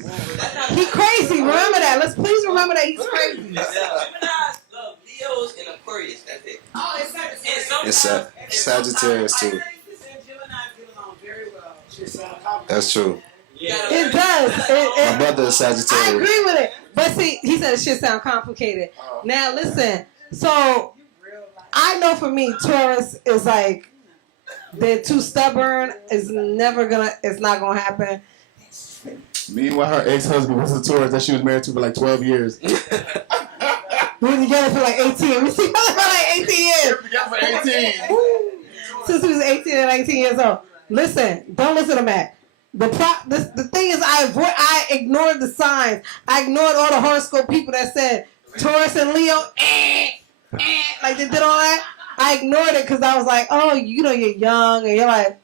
He crazy. Remember that. Let's please remember that he's crazy. Geminis love Leos and Aquarius. That's it. Oh, It's Sagittarius too. That's true. It does. My brother is Sagittarius. I agree with it. But see, he said it shit sound complicated. Now listen. So I know for me, Taurus is like they're too stubborn. It's not gonna happen. Meanwhile, her ex-husband was a Taurus that she was married to for like 12 years. We were together for like 18. We together for like 18 years. For 18. Since we was 18 and 19 years old. Listen, don't listen to Matt. The thing is, I ignored the signs. I ignored all the horoscope people that said Taurus and Leo, like they did all that. I ignored it because I was like, oh, you know, you're young, and you're like,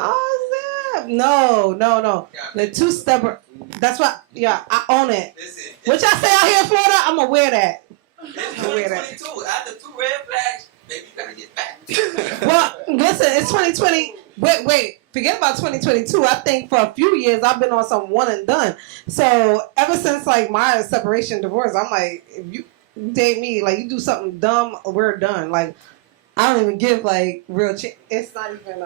oh, is that? No. They're too stubborn. That's why, yeah, I own it. Listen, What y'all say out here in Florida? I'm gonna wear that. it's 2022. After 2 red flags, baby, you gotta get back. Well, listen, it's 2020. Wait. Forget about 2022. I think for a few years I've been on some one and done. So ever since like my separation, divorce, I'm like, if you date me, like you do something dumb, we're done. Like I don't even give like real. It's not even.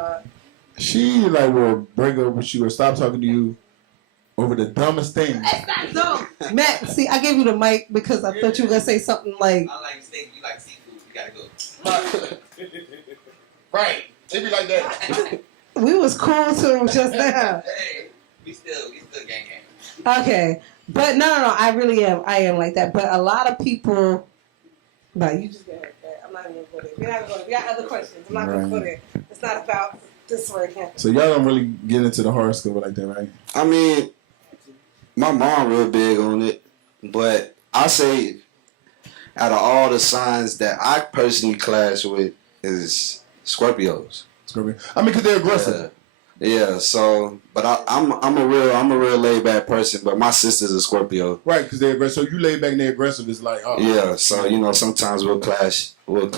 She like will break up with you or stop talking to you over the dumbest thing. It's not dumb. Matt, see, I gave you the mic because I thought you were gonna say something like. I like steak. You like seafood. You gotta go. Right. It be like that. We was cool too just now. Hey, we still gang. Okay, but no. I really am. I am like that. But a lot of people. No, you just get like that. I'm not even gonna put it. We're not gonna go there. We got other questions. I'm not gonna put it. It's not about this right here. So y'all don't really get into the horoscope like that, right? I mean, my mom real big on it, but I say out of all the signs that I personally clash with is Scorpios. Scorpio. I mean, because they're aggressive. Yeah. So, but I'm a real laid back person. But my sister's a Scorpio. Right, because they're aggressive. So you laid back and they're aggressive. It's like, oh. Yeah. So you know, sometimes we'll clash. I'm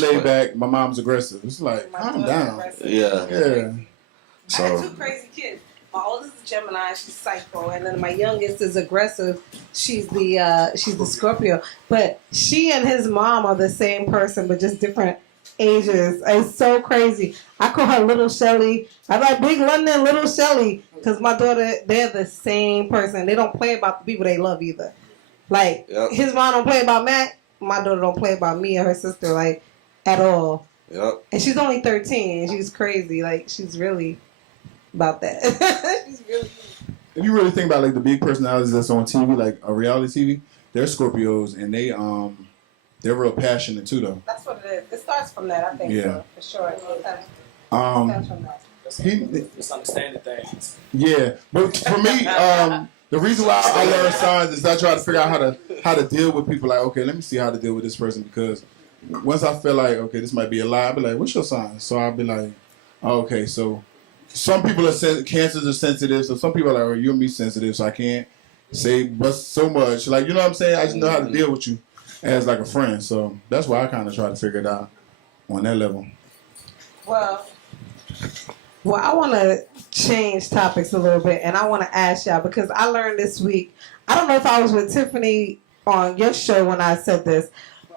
laid back. My mom's aggressive. It's like, calm down. Yeah. Yeah. I have 2 crazy kids. My oldest is Gemini, she's psycho, and then my youngest is aggressive. She's the Scorpio. But she and his mom are the same person, but just different ages. It's so crazy. I call her Little Shelly. I like Big London, Little Shelly, because my daughter, they're the same person. They don't play about the people they love either. Like his mom don't play about Matt. My daughter don't play about me or her sister like at all. Yep. And she's only 13. And she's crazy. Like she's really about that. She's really. If you really think about like the big personalities that's on TV, like a reality TV, they're Scorpios and they're real passionate too, though. That's what it is. It starts from that, I think. Yeah. So, for sure. It stems from that. Misunderstanding things. Yeah, but for me, the reason why I learn signs is I try to figure out how to deal with people. Like, okay, let me see how to deal with this person, because once I feel like, okay, this might be a lie, I'll be like, what's your sign? So I'll be like, oh, okay, so some people are cancers are sensitive, so some people are like, oh, you and me sensitive, so I can't say but so much. Like, you know what I'm saying? I just know how to deal with you as like a friend. So that's why I kind of try to figure it out on that level. Well, I want to change topics a little bit, and I want to ask y'all, because I learned this week, I don't know if I was with Tiffany on your show when I said this,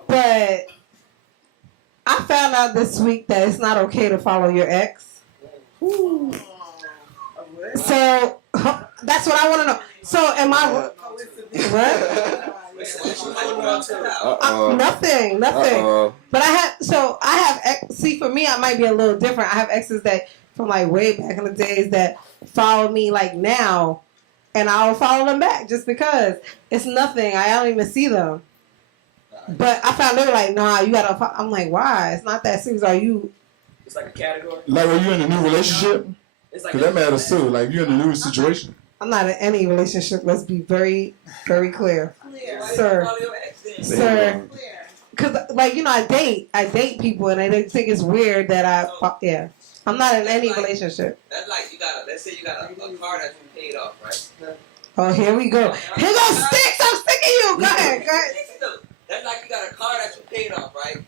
but I found out this week that it's not okay to follow your ex. Ooh. So that's what I want to know. So am I... What? Nothing. But I have see, for me, I might be a little different. I have exes that from like way back in the days that follow me like now, and I'll follow them back just because it's nothing. I don't even see them. But I found they were like, nah, you gotta. I'm like, why? It's not that serious. Are you? It's like a category. Like, are you in a new relationship? Because that matters too. Like, you're in a new situation. I'm not in any relationship. Let's be very, very clear, sir. Because, like, you know, I date people, and they think it's weird that I'm not in any relationship. That's like let's say you got a car that's been paid off, right? Oh, here we go. Here goes Sticks. I'm sick of you. Go ahead. That's like you got a car that's been paid off, right?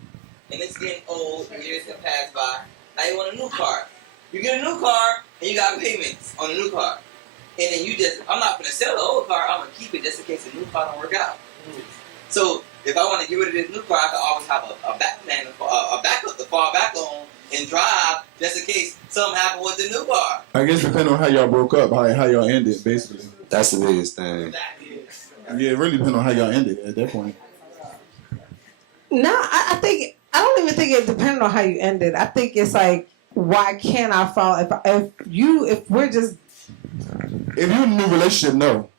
And it's getting old, years have passed by. Now you want a new car. You get a new car, and you got payments on the new car. and then I'm not gonna sell the old car. I'm gonna keep it just in case the new car don't work out. So if I want to get rid of this new car, I can always have a back plan, a backup to fall back on and drive just in case something happen with the new car. I guess depending on how y'all broke up, how y'all ended, basically. That's the biggest thing. Yeah, it really depends on how y'all ended at that point. No, I don't even think it depends on how you ended. I think it's like, why can't I follow? If we're just. If you're in a new relationship, no.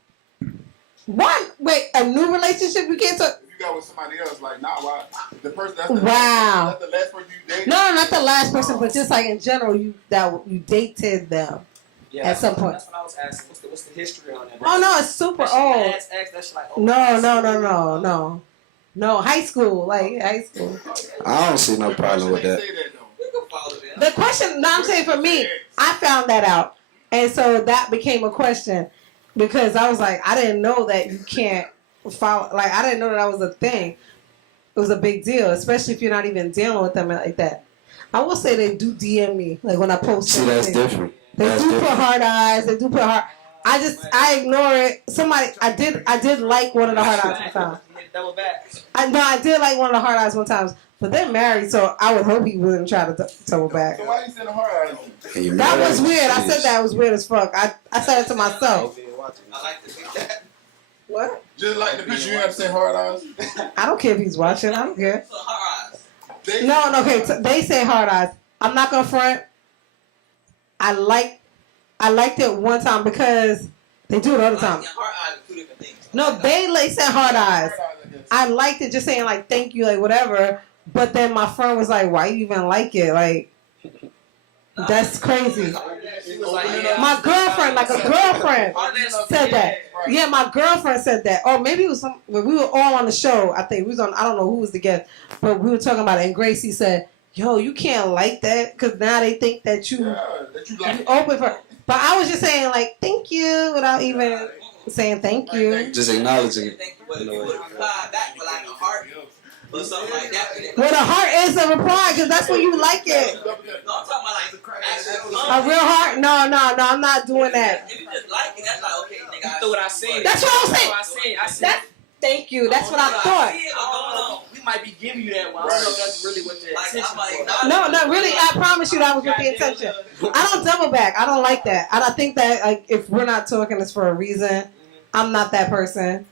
What? Wait, a new relationship? You can't talk. If you got with somebody else, like, nah, why? The person that's Wow. that's the last person you dated. No, not the last person, but just like in general, you dated them at some point. That's what I was asking. What's the history on that? Oh no, it's super old. No, high school, like high school. I don't see no problem with that. The question, no, I'm saying for me, I found that out, and so that became a question because I was like, I didn't know that you can't follow. Like, I didn't know that was a thing. It was a big deal, especially if you're not even dealing with them like that. I will say they do DM me, like when I post. See, that's different. They do put hard eyes. They do put hard. I ignore it. I did like one of the hard eyes one time. I did like one of the hard eyes one time. But they're married, so I would hope he wouldn't try to double back. So why you sending hard eyes? That was weird. I said that was weird as fuck. I said it to myself. I like to think that. What? Just like the picture, you have to say hard eyes. I don't care if he's watching. I don't care. So hard eyes. No, okay. They say hard eyes. I'm not gonna front. I liked it one time because they do it all the time. Hard eyes are two different things. No, they said hard eyes. I liked it just saying like thank you, like whatever. But then my friend was like, "Why you even like it? Like, that's crazy." My girlfriend, like a girlfriend, said that. Yeah, my girlfriend said that. Or maybe it was when we were all on the show. I think we was on. I don't know who was the guest, but we were talking about it. And Gracie said, "Yo, you can't like that because now they think that you open for." But I was just saying like thank you without even saying thank you. Just acknowledging it. But if you would reply back with like a heart or something like that. Well, the heart is a reply because that's when you like it. No, I'm talking about like actual A real heart? No, I'm not doing that. If you just like it, that's like okay, nigga. That's what I said. That's what I'm saying. I said. Thank you. That's what I thought. We might be giving you that one. I don't know if that's really what the intention was. No, really, I promise you that was with the intention. I don't double back. I don't like that. I think that like if we're not talking, it's for a reason. I'm not that person.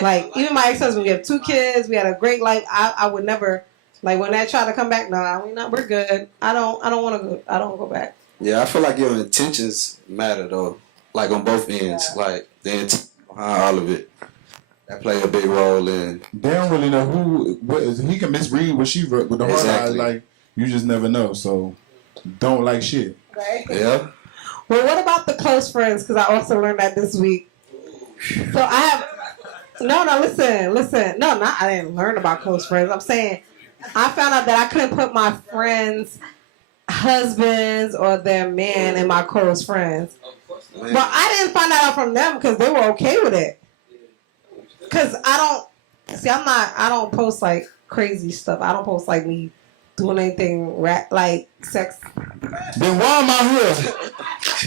Like even my ex-husband, we have 2 kids. We had a great life. I would never like when that tried to come back. No, we're good. I don't want to go. I don't go back. Yeah, I feel like your intentions matter though. Like on both ends, like the intent behind all of it. That play a big role in. They don't really know what is. He can misread what she wrote with the hard eyes. Like you just never know. So don't like shit. Right. Yeah. Well, what about the close friends? Because I also learned that this week. So I have. No, listen. No, I didn't learn about close friends. I'm saying I found out that I couldn't put my friends' husbands or their man in my close friends. But I didn't find that out from them because they were okay with it. Because I don't post like crazy stuff. I don't post like me doing anything like sex. Then why am I here?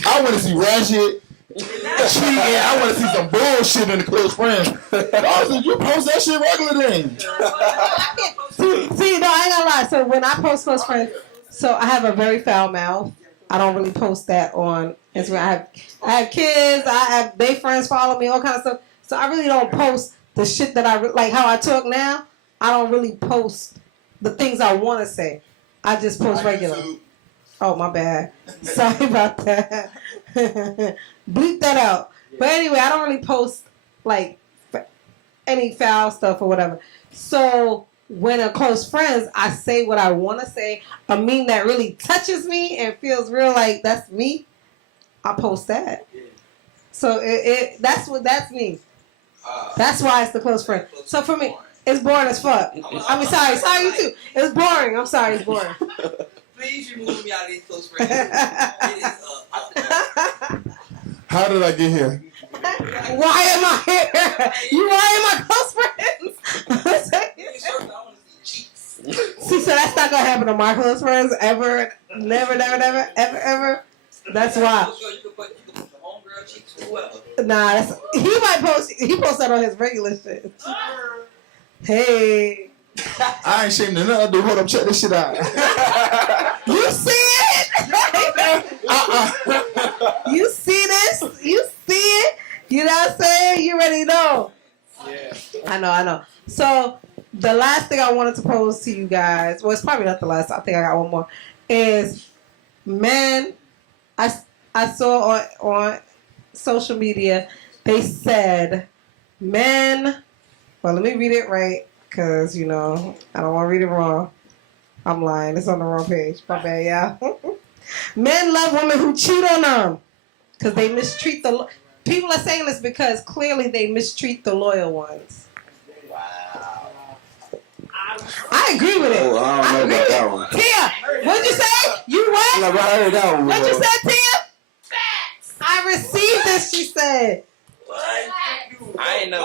I want to see ratchet. Cheating. I want to see some bullshit in the close friends. Honestly, you post that shit regular then. See, no, I ain't gonna lie. So when I post close friends, so I have a very foul mouth. I don't really post that on Instagram. I have kids. They friends follow me, all kind of stuff. So I really don't post the shit that I like. How I talk now, I don't really post the things I want to say. I just post regular. Oh, my bad. Sorry about that. Bleep that out. But anyway, I don't really post like any foul stuff or whatever. So when a close friends, I say what I want to say. A meme that really touches me and feels real like that's me. I post that. So that's me. That's why it's the close friend. So for me, it's boring as fuck. I mean, sorry you too. It's boring. I'm sorry, it's boring. Please remove me out of these close friends. How did I get here? Why am I here? Why am I close friends? See, so that's not gonna happen to my close friends ever. Never, ever. That's why. You can put the homegirl cheeks or whoever. Nah, he might post. He posts that on his regular shit. Hey, I ain't ashamed of nothing. Dude, hold up, check this shit out. you see it? You see this? You see it? You know what I'm saying? You already know. Yeah. I know. So the last thing I wanted to pose to you guys, well, it's probably not the last. I think I got one more. Is men? I saw on social media they said men. Well, let me read it right because I don't want to read it wrong. I'm lying. It's on the wrong page. My bad, yeah. Men love women who cheat on them because they mistreat the. People are saying this because clearly they mistreat the loyal ones. Wow. I agree with it. Oh, I don't know about that one. Tia, what'd you say? You what? I never heard that one. What'd you say, Tia? Facts. I received this, she said. What? I ain't never.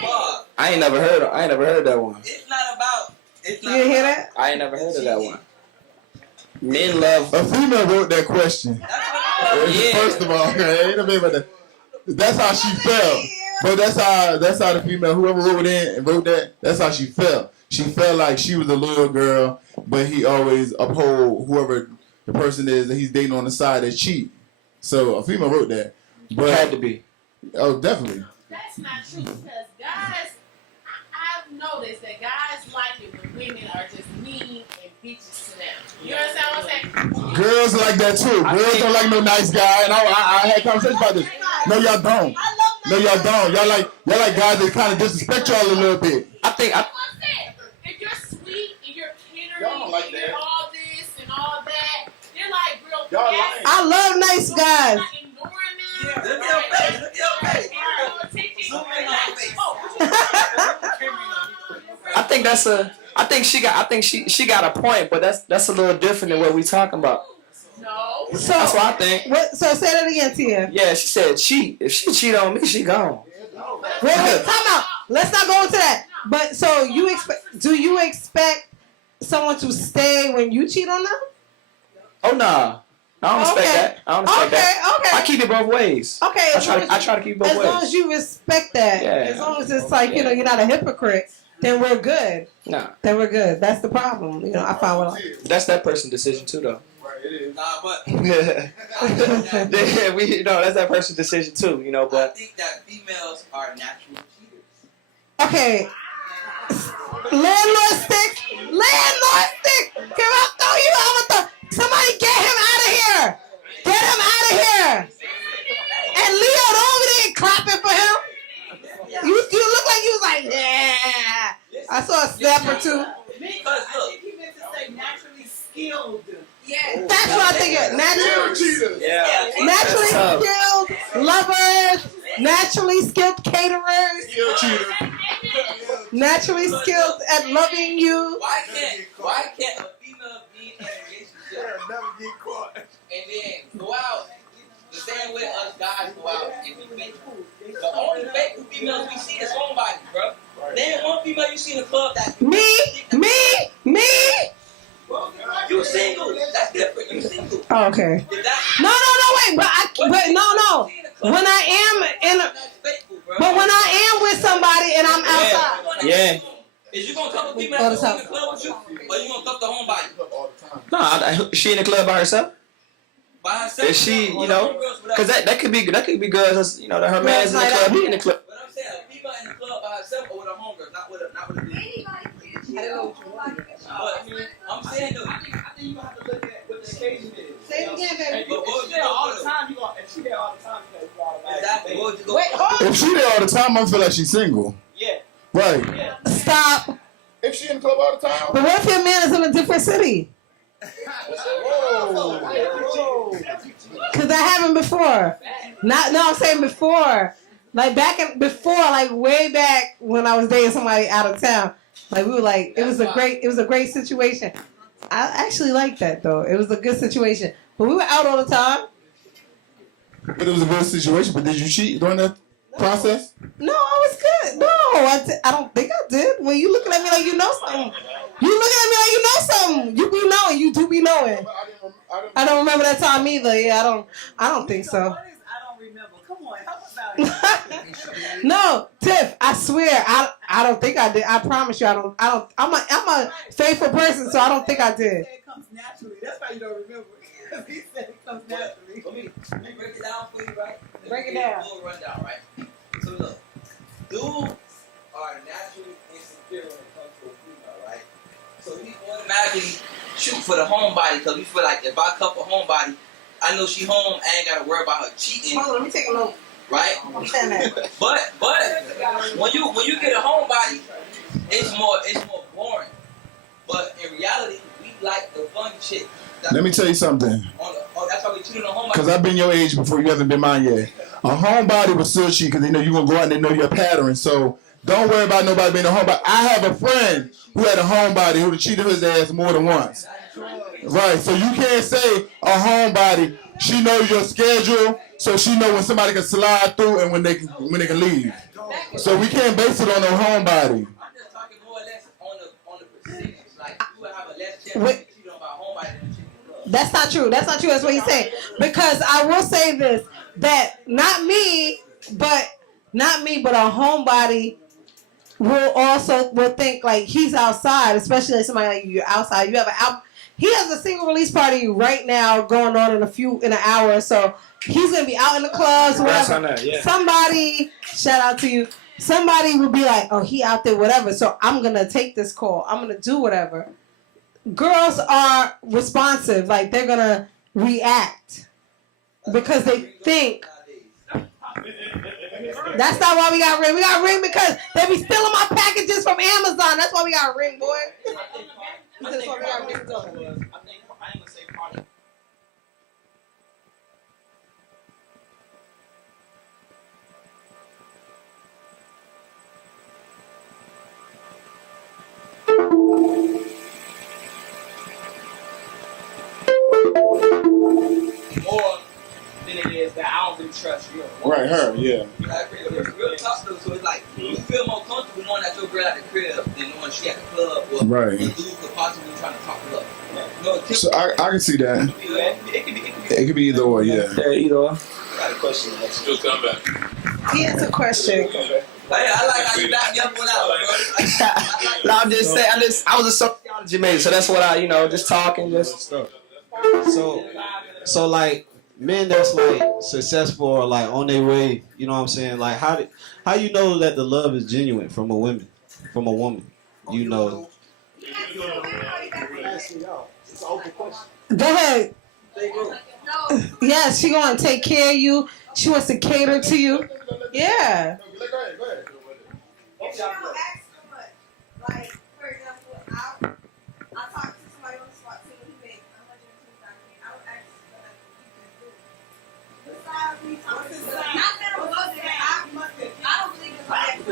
Bob. I ain't never heard that one. It's not about. It's You not didn't hear about- that? I ain't never heard of that one. Men love. A female wrote that question. Yeah. First of all, okay, ain't no about that. That's how she felt. But that's how the female, whoever wrote that, that's how she felt. She felt like she was a loyal girl, but he always uphold whoever the person is that he's dating on the side that cheat. So a female wrote that. But Had to be. Oh, definitely. That's not true because guys, I've noticed that guys like it when women are just mean and bitches to them. You understand what I'm saying? Girls like that too. Girls don't like no nice guy, and I had conversations about this. No, y'all don't. No, y'all don't. Y'all like guys that kind of disrespect y'all a little bit. I think. If you're sweet and you're catering Y'all like and you're that. all this and all that, they're like real Y'all nasty. like- I love nice guys. Not ignoring them. Look at your face. Look at your face. Zoom in on your face. I think she got a point, but that's a little different than what we talking about. No. So, That's what I think. So say that again, Tia. Yeah, she said cheat. If she cheat on me, she gone. Wait, time out. Let's not go into that. But so do you expect someone to stay when you cheat on them? Oh nah. I don't expect that. I don't expect that. Okay. I keep it both ways. Okay. I try to keep it both as ways. long as you respect that, Yeah. as long as it's like, you're not a hypocrite, then we're good. Nah. Then we're good. That's the problem. I find what That's that person's decision too, though. Nah, but Yeah, that's that person's decision too, I but think that females are natural cheaters. Okay. Landlord stick. Can I throw you out? Somebody get him out of here. Get him out of here. And Leo over there clapping for him. You look like you was like, yeah. I saw a snap or two. Because look, He meant to say naturally skilled. Yeah. That's what I think. Naturally That's skilled lovers. Naturally skilled caterers. Naturally skilled at loving you. why can't a female be in a relationship and then go out the same way us guys go out and be faithful? The only faithful females we see is homebodies, bro. There ain't one female you see in the club that Me. you single. That's different. You single. Oh, okay. If that, No, wait, but no. When I am that's faithful, bro. but when I am with somebody and I'm outside. yeah. Is you gonna come with females All the in the time. club with you, or you gonna come to homebody? No, she in the club by herself. By herself? Is she, or girls without- because that could be girls that's, that her man's in the club, he in the club. But I'm saying a female in the club by herself or with a homegirl, not with a dude. But I'm saying though, I think you have to look at what the occasion is. Say it again, baby. But what would you do all the time? You gonna if she there all the time, you gonna exactly. What would you go? Wait, hold If she there all the time, I feel like she's single. Yeah. Right. on. Stop. If she in the club all the time. But what if your man is in a different city? Because that happened before. I'm saying before. Like way back when I was dating somebody out of town. Like we were like, it was a great situation. I actually liked that though. It was a good situation. But we were out all the time. But it was a good situation. But did you cheat during that process? No, I was good. No, I don't think I did. When you looking at me like you know something. You look at me like you know something. You be knowing. You do be knowing. I don't remember that time either. Yeah, I don't think so. I don't remember. Come on, help us out. No, Tiff, I swear, I don't think I did. I promise you, I don't. I'm a faithful person, so I don't think I did. It comes naturally. That's why you don't remember. Because he said it comes naturally. Let me break it down for you, right? Break it down. Full rundown, right? So look, dudes are naturally insecure when it comes to a female, right? So we automatically shoot for the homebody because we feel like if I cuff a homebody, I know she home. I ain't gotta worry about her cheating. Hold on, let me take a note. Right? But when you get a homebody, it's more boring. But in reality, we like the fun chick. Let me tell you something. That's why we cheated on homebody. Because I've been your age before you haven't been mine yet. A homebody will still cheat because they know you're going to go out and they know your pattern. So don't worry about nobody being a homebody. I have a friend who had a homebody who cheated his ass more than once. Right, so you can't say a homebody. She knows your schedule, so she know when somebody can slide through and when they can leave. So we can't base it on a homebody. I'm just talking more or less on the percentage. Like you would have a less chance to cheat on my homebody than cheating on love. That's not true. That's not true. That's what he's saying. Because I will say this, that not me, but a homebody will think like he's outside, especially like somebody like you're outside. You have he has a single release party right now going on in an hour, so he's gonna be out in the clubs, whatever. Somebody, shout out to you. Somebody will be like, oh, he out there, whatever. So I'm gonna take this call. I'm gonna do whatever. Girls are responsive, like they're gonna react because they think. That's not why we got Ring. We got Ring because they be stealing my packages from Amazon. That's why we got Ring, boy. That's why we got Ring. I think I ain't gonna say party. More than it is that I don't really trust you. Right, her, yeah. Like, it's real tough though, so it's like you feel more comfortable knowing that your girl at the crib than knowing she at the club or Right. the dude could possibly trying to talk her up. No, So I can see that. It could be either or, yeah. Yeah, either or. I got a question. Still come back. He has a question. Hey, I like how you back me up on that one, bro. No, I'm just saying. I was a sociology major, so that's what I, just talking, just. So like men that's like successful or like on their way, you know what I'm saying? Like how you know that the love is genuine from a woman? You know. Go ahead. Yes, she gonna take care of you. She wants to cater to you. Yeah. Go ahead. If you don't ask so much, like for example, I talked to somebody on the SWAT team. He made $125,000. I would ask like you can do. Besides me talking to not that I'm looking at, I don't believe in like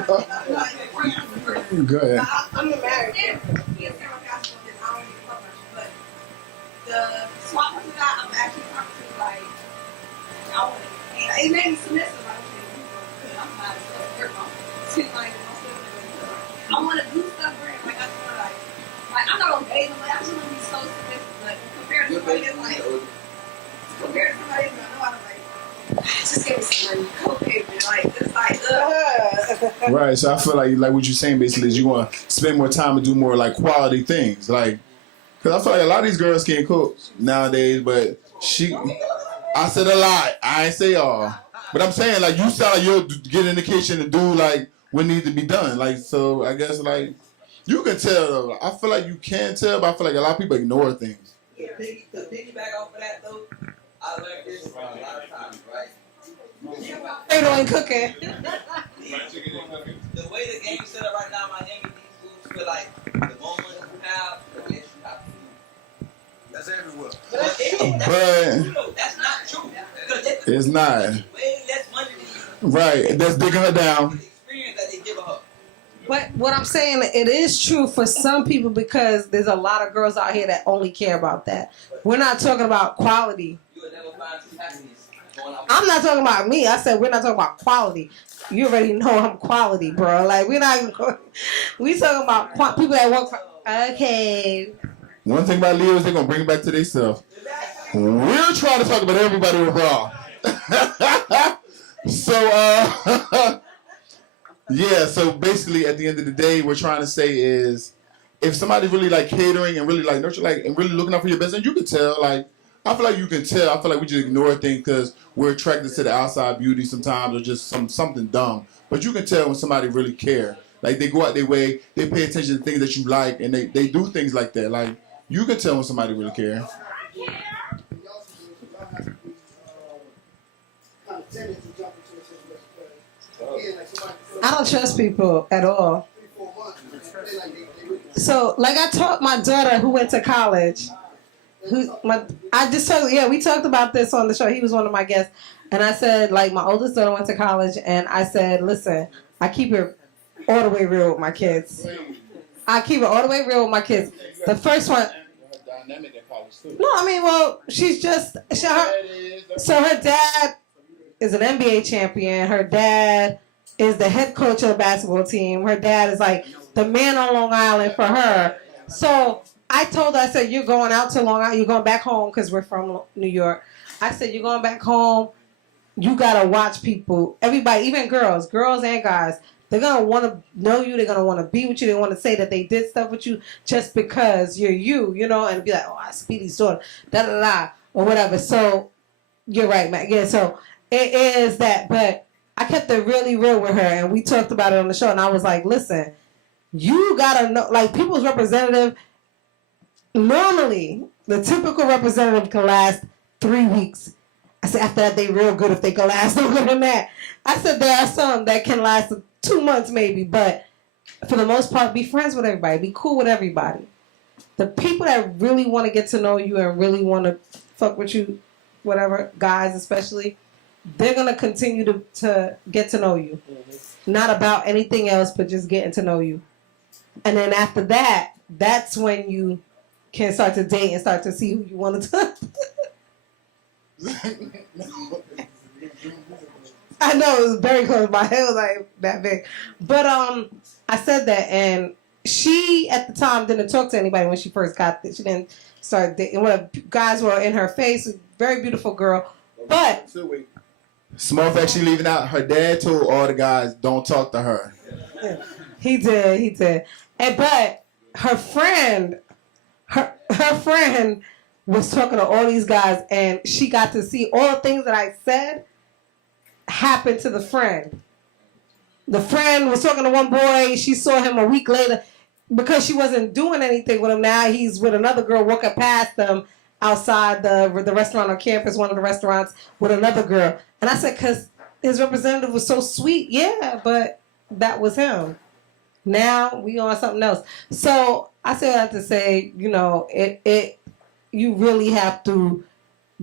Go ahead. I'm married. He is kind of gospel and I don't even fuck much, but the SWAT person guy I'm actually talking to like I want to. It made me submissive. I was like, I'm not a I want to do stuff for him. Like, I just want to, like, I'm not gonna bathe him. Like, I just want to be so submissive. Like, compared to somebody that's like, compared to somebody that's like, no, I'm like, just give me some money. Go pay me. Like, it's like, Right, so I feel like what you're saying basically is you want to spend more time and do more like quality things. Like, because I feel like a lot of these girls can't cook nowadays, but I said a lot. I ain't say all. But I'm saying, like, you sound like you'll get in the kitchen and do, like, what needs to be done. Like, so I guess, like, you can tell, though. I feel like you can tell, but I feel like a lot of people ignore things. To piggyback off of that, though, I learned this from a lot of times, right? They doing cooking. The way the game is set up right now in Miami, these foods feel like the more money you have, the less you have to do. That's everywhere. But That's not true. it's not. Way less money than you. Right, that's digging her down. The experience that they give her. But what I'm saying, it is true for some people because there's a lot of girls out here that only care about that. We're not talking about quality. You will never find true happiness going out. I'm not talking about me. I said we're not talking about quality. You already know I'm quality, bro. Like we talking about people that work for Okay. One thing about Leo is they're gonna bring it back to themselves. We're trying to talk about everybody with Raw. So yeah, so basically at the end of the day, we're trying to say is if somebody's really like catering and really like nurture, like and really looking out for your business, you can tell. Like I feel like you can tell. I feel like we just ignore things because we're attracted to the outside beauty sometimes, or just something dumb. But you can tell when somebody really care. Like they go out their way, they pay attention to things that you like, and they do things like that. Like you can tell when somebody really care. I don't trust people at all. So, like I taught my daughter who went to college. We talked about this on the show. He was one of my guests. And I said, like, my oldest daughter went to college. And I said, listen, I keep it all the way real with my kids. The first one. No, I mean, well, so her dad is an NBA champion. Her dad is the head coach of the basketball team. Her dad is like the man on Long Island for her. So I told her, I said, you're going out to Long Island. You're going back home because we're from New York. I said, you're going back home. You got to watch people. Everybody, even girls and guys. They're going to want to know you. They're going to want to be with you. They want to say that they did stuff with you just because you're you, and be like, oh, I Speedy's daughter, da-da-da, or whatever. So you're right, Matt. Yeah, so it is that. But I kept it really real with her, and we talked about it on the show, and I was like, listen, you got to know, like, people's representative, normally, the typical representative can last 3 weeks. I said, after that, they real good if they can last longer than that. I said, there are some that can last 2 months maybe, but for the most part, be friends with everybody. Be cool with everybody. The people that really want to get to know you and really want to fuck with you, whatever, guys especially, they're going to continue to get to know you. Mm-hmm. Not about anything else, but just getting to know you. And then after that, that's when you can start to date and start to see who you want to I know it was very close. My head was like that big. But I said that, and she at the time didn't talk to anybody when she first got this. She didn't start dating. Well, guys were in her face. Very beautiful girl. But small fact, she leaving out. Her dad told all the guys, don't talk to her. He did. But her friend was talking to all these guys, and she got to see all the things that I said happen to the friend. The friend was talking to one boy. She saw him a week later because she wasn't doing anything with him. Now he's with another girl walking past them outside the restaurant on campus, one of the restaurants, with another girl. And I said, because his representative was so sweet. Yeah, but that was him. Now we on something else. So I said I have to say, you really have to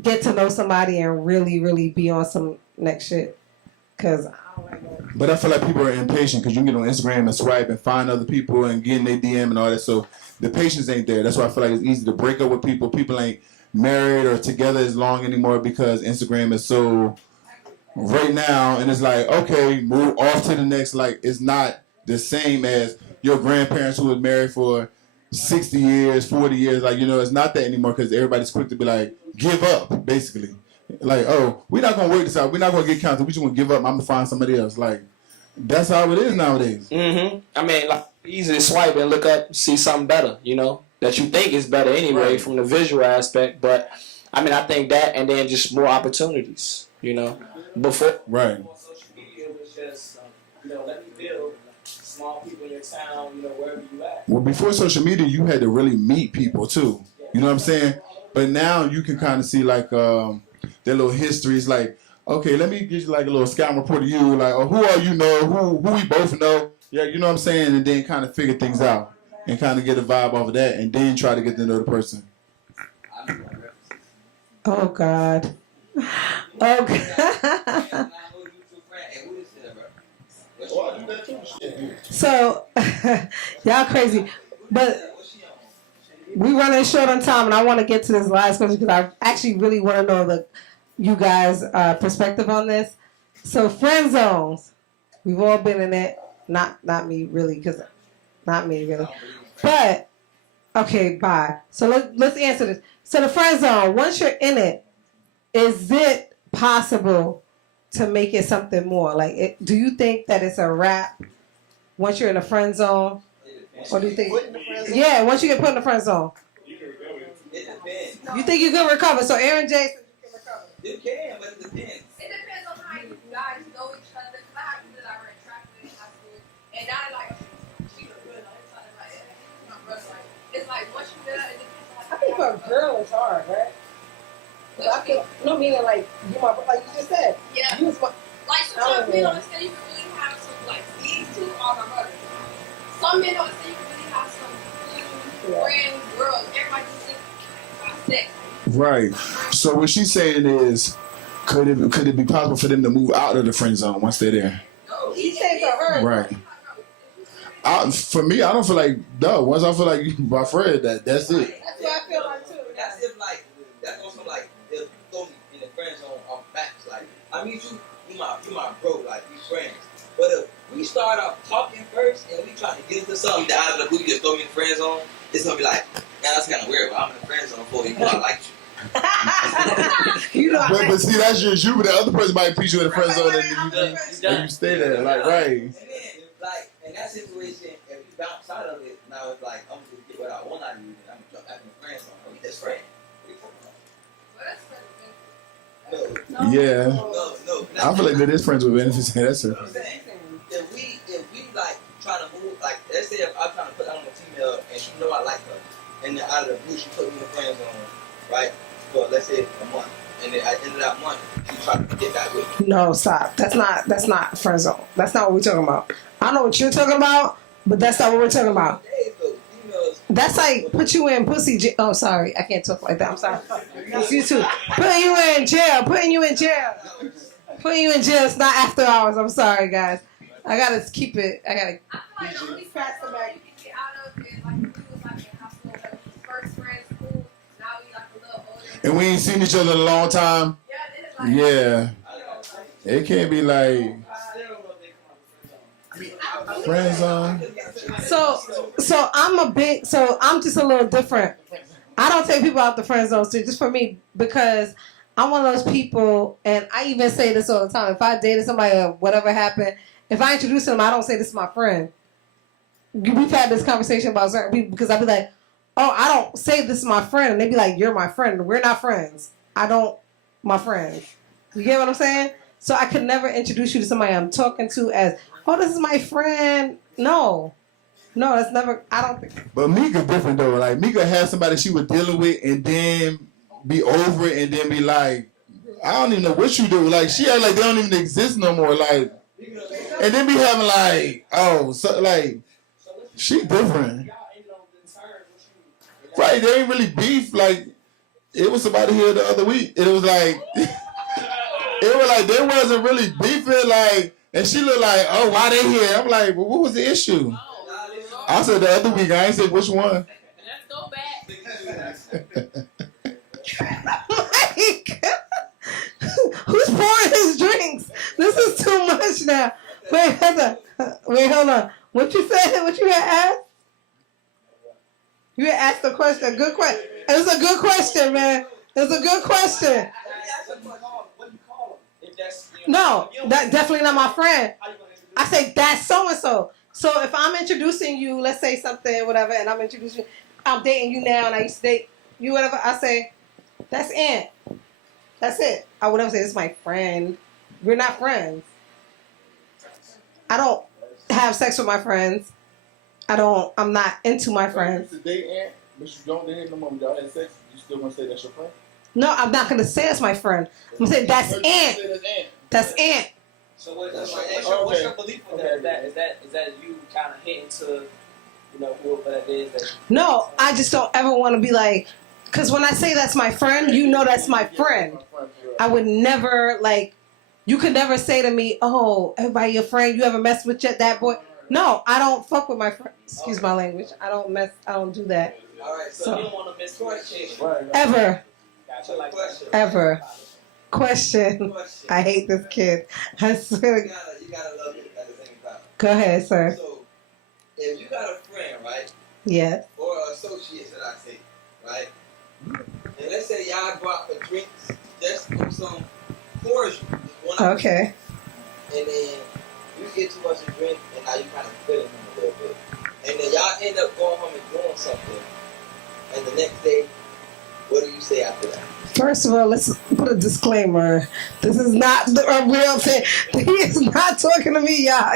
get to know somebody and really, really be on some next shit. But I feel like people are impatient because you can get on Instagram and swipe and find other people and get in their DM and all that. So the patience ain't there. That's why I feel like it's easy to break up with people. People ain't married or together as long anymore because Instagram is so right now. And it's like, okay, move off to the next. Like, it's not the same as your grandparents who was married for 60 years, 40 years. Like, it's not that anymore because everybody's quick to be like, give up, basically. Like, oh, we're not going to work this out. We're not going to get counted. We just want to give up. I'm going to find somebody else. Like, that's how it is nowadays. Mm-hmm. I mean, like, easy to swipe and look up, see something better, that you think is better anyway from the visual aspect. But, I mean, I think that and then just more opportunities, before. Right. Social media was just, let me build small people in your town, wherever you at. Well, before social media, you had to really meet people, too. You know what I'm saying? But now you can kind of see, like, their little histories, like, okay, let me get you like a little scouting report of you, like, who all you know, who we both know, yeah, you know what I'm saying, and then kind of figure things out and kind of get a vibe off of that, and then try to get to know the person. Oh God. So y'all crazy, but we running short on time, and I want to get to this last question because I actually really want to know you guys' perspective on this. So friend zones, we've all been in it. Not me really, because not me really. But Okay, bye. So let's answer this. So the friend zone, once you're in it, is it possible to make it something more? Like, do you think that it's a wrap once you're in the friend zone? Or do you think? Yeah, once you get put in the friend zone. It depends. You think you can recover? So Aaron J. You can, but it depends. It depends on how you guys know each other. Because I have people that I ran track with in high school, and now they're like, she look good on this side. Like, my brother, like, it's like once you get it depends on how. I think for a girl it's hard, right? I feel, no, meaning like you like you just said. Yeah. You was my, like sometimes men don't understand you can really have some like these two are my brothers. Some men don't understand you can really have some friends, girls. Everybody just think about sex. Right. So what she's saying is, could it be possible for them to move out of the friend zone once they're there? No, he said for her. Right. For me, I don't feel like once I feel like you my friend, that's it. that's what I feel like too. That's if like that's also like if you throw me in the friend zone off backs. Like I meet you my bro, like we friends. But if we start off talking first and we try to get into something out of the blue, just throw me in the friend zone, it's gonna be like, man, that's kind of weird. But I'm in the friend zone for you. I like you. You know, but see, that's just you. But the other person might put you in the friend zone and you stay there, like right. And then, like in that situation, if you bounce out of it, now it's like I'm gonna get what I want out of you, and I'm gonna jump back in the friend zone. Are we just friends? Yeah. No. I feel like that is friends with benefits. That's it. I'm saying, if we like trying to move, like let's say if I'm trying to put out on a female and she know I like her, and then out of the blue she put me in the friend zone, right? For let's say a month, and then at the end of that month she try to get back with me. no, stop. That's not friend zone. That's not what we're talking about. I know what you're talking about, but that's not what we're talking about. That's like put you in pussy. Oh, sorry, I can't talk like that. I'm sorry. It's you too. Putting you in jail. Putting you in jail. Putting you in jail. It's not after hours. I'm sorry, guys. I gotta keep it. I gotta. I feel like the only fast back you can get out of is like we was like in high school, like first friends, school. Now we like a little older. And we ain't seen each other in a long time. Yeah. It can't be like friend zone. So I'm just a little different. I don't take people out the friend zone, so just for me, because I'm one of those people, and I even say this all the time. If I dated somebody or whatever happened, if I introduce them, I don't say this is my friend. We've had this conversation about certain people because I'd be like, oh, I don't say this is my friend, and they'd be like, you're my friend. We're not friends. My friends. You get what I'm saying? So I could never introduce you to somebody I'm talking to as, oh, this is my friend. No, that's never. I don't think. But Meeka different though. Like Meeka had somebody she was dealing with, and then be over it, and then be like, I don't even know what you do. Like she act like they don't even exist no more. Like, and then be having like, oh, so like, she different. Right? They ain't really beef. Like, it was somebody here the other week, and it was like, they wasn't really beefing. Like, and she looked like, oh, why they here? I'm like, well, what was the issue? I said the other week. I ain't said which one. Let's go back. Mike, who's pouring his drinks? This is too much now. Wait, hold on. What you said? What you had asked? You had asked a question. A good question. It was a good question, man. It was a good question. No, that's definitely not my friend. I say that's so and so. So if I'm introducing you, let's say something, whatever, and I'm introducing you, I'm dating you now, and I used to date you, whatever. I say, that's Aunt. That's it. I would never say this is my friend. We're not friends. I don't have sex with my friends. I'm not into my friends. You date Aunt, but you don't date no more. Y'all had sex. You still gonna say that's your friend? No, I'm not gonna say it's my friend. I'm gonna say that's Aunt. That's Aunt. So what's your belief in that? Is that you kind of hinting to, whoever that is? No, I just don't ever want to be like, because when I say that's my friend, you know that's my friend. I would never, like, you could never say to me, oh, everybody your friend, you ever mess with that boy? No, I don't fuck with my friend. Excuse my language. I don't do that. All right, so you don't want to miss question. Ever. Gotcha, like question. Ever. Question. I hate this kid. I swear. You gotta love it at the same time. Go ahead, sir. So, if you got a friend, right, Yes. or associates, should I say, right? And let's say y'all go out for drinks, just for some cordial. Okay. And then you get too much to drink, and now you kind of feeling him a little bit. And then y'all end up going home and doing something. And the next day, what do you say after that? First of all, let's put a disclaimer. This is not a real thing. He is not talking to me, y'all.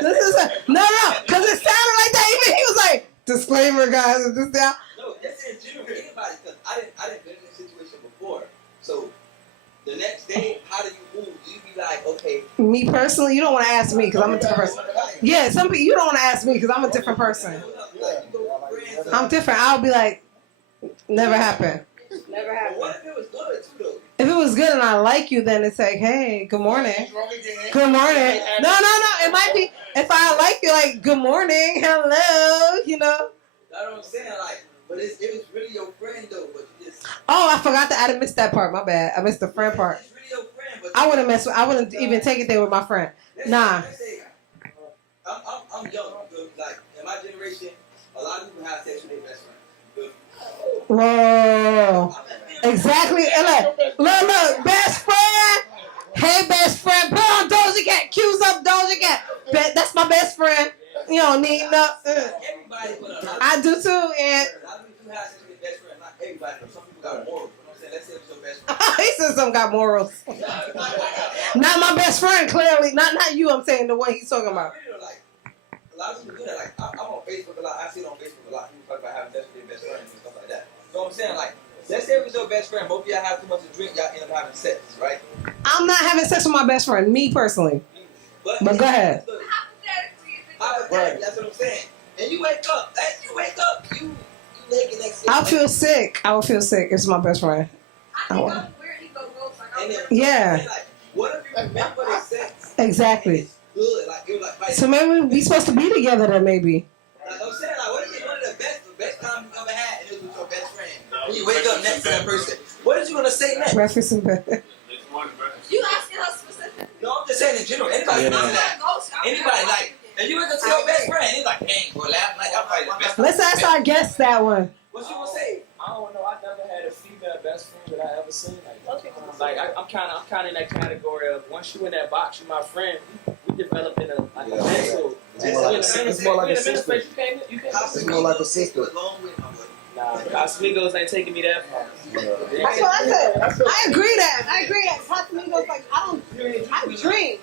This is no, because it sounded like that. Even he was like, disclaimer, guys. This now. No, that's in general for anybody, because I didn't been in this situation before. So the next day, how do you move? Do you be like, okay? Me personally, you don't want to ask me because I'm a different person. Yeah, some people you don't want to ask me because I'm a different person. I'm different. I'll be like, never happened. Never happened. What if it was good too, though? If it was good and I like you, then it's like, hey, good morning. Good morning. No. It might be if I like you, like, good morning, hello, you know. That's what I'm saying, like, but it was really your friend though, but you just. Oh, I forgot I didn't miss that part. My bad. I missed the friend part. It's really your friend, but I wouldn't even take it there with my friend. Nah. Let's say, I'm young, like in my generation, a lot of people have sex with their best friend. Whoa. Exactly. And look, best friend. Hey, best friend. Put on Doja Cat. Cues up Doja Cat. That's my best friend. You don't need no. I do too, and. A lot of people have sex with their best friend, not everybody. Some people got morals. You know what I'm saying? Let's say it's your best friend. He said some got morals. Not my best friend, clearly. Not you, I'm saying the one he's talking about. A lot of people do that. Like, I'm on Facebook a lot. I see it on Facebook a lot. People talk about having sex with their best friends and stuff like that. You know what I'm saying? Like, let's say it was your best friend. Both of y'all have too much to drink. Y'all end up having sex, right? I'm not having sex with my best friend, me personally. But go ahead. Hypothetically, that's what I'm saying. And you wake up. You naked next day. I'll feel sick. I will feel sick. It's my best friend. Yeah. What if you remember the sex? Exactly. Good. Like, it was like, So maybe we supposed to be together then, maybe. Like I'm saying, like, what if it's one of the best time you ever had, and it was with your best friend? And you wake up next to that person. What is you gonna say next? Breakfast in bed. You asking her specifically? No, I'm just saying in general. Anybody does that. Anybody like, and you wake up to your best friend, and he's like, dang, boy, laugh like I'm probably the best. Let's ask our guest that one. What you gonna say? I don't know. I never had a female best friend that I ever seen. Like I'm kind of in that category of once you in that box, you my friend. We develop in a mental. It's more like a sister. It's more like a sister. Nah, Casamigos ain't taking me that far. That's what I said. I agree that. Casamigos, like, I drink.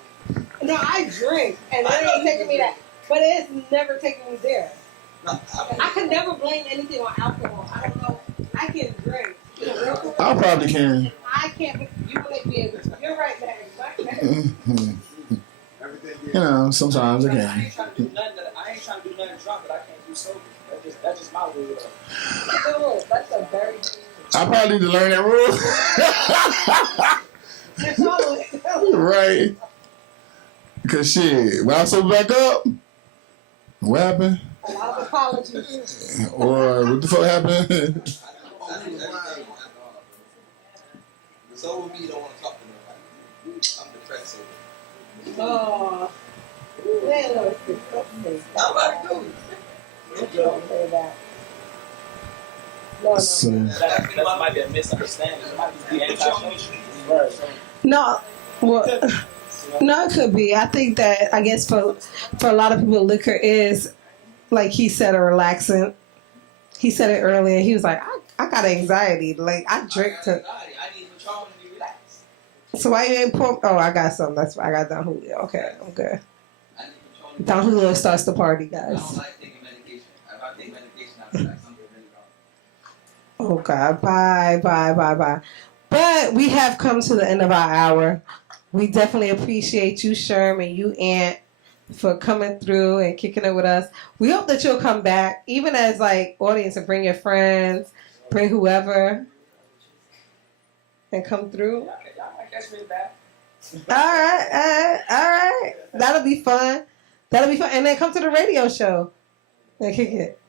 No, I drink. And it ain't taking me that. But it's never taking me there. I can never blame anything on alcohol. I don't know. I can drink. I probably can. I can't. You wouldn't be able to. You're right, You know, sometimes I I can. ain't trying to do nothing drunk that I can't do sober. That's just my rule. That's a very. I probably need to learn that rule. Right. Because shit, when I sober back up, what happened? A lot of apologies. Or what the fuck happened? So with me, you don't want to talk to nobody. I'm depressed. Oh. How about it do? So, That might be a misunderstanding. It might just be anti-social. No. Well, no, it could be. I think that, I guess for a lot of people, liquor is, like he said, a relaxant. He said it earlier. He was like, I got anxiety. Like, I drink to. I need Patron to be relaxed. So why you ain't pour? Oh, I got some. That's why I got Don Julio. Okay, I'm good. Don Julio starts the party, I guys. don't like taking medication. If I take medication, I feel like something really wrong. Oh God, bye. But we have come to the end of our hour. We definitely appreciate you, Sherm, and you, Aunt, for coming through and kicking it with us. We hope that you'll come back, even as like audience, and bring your friends, bring whoever, and come through. Y'all might catch me back. All right. That'll be fun. And then come to the radio show and kick it.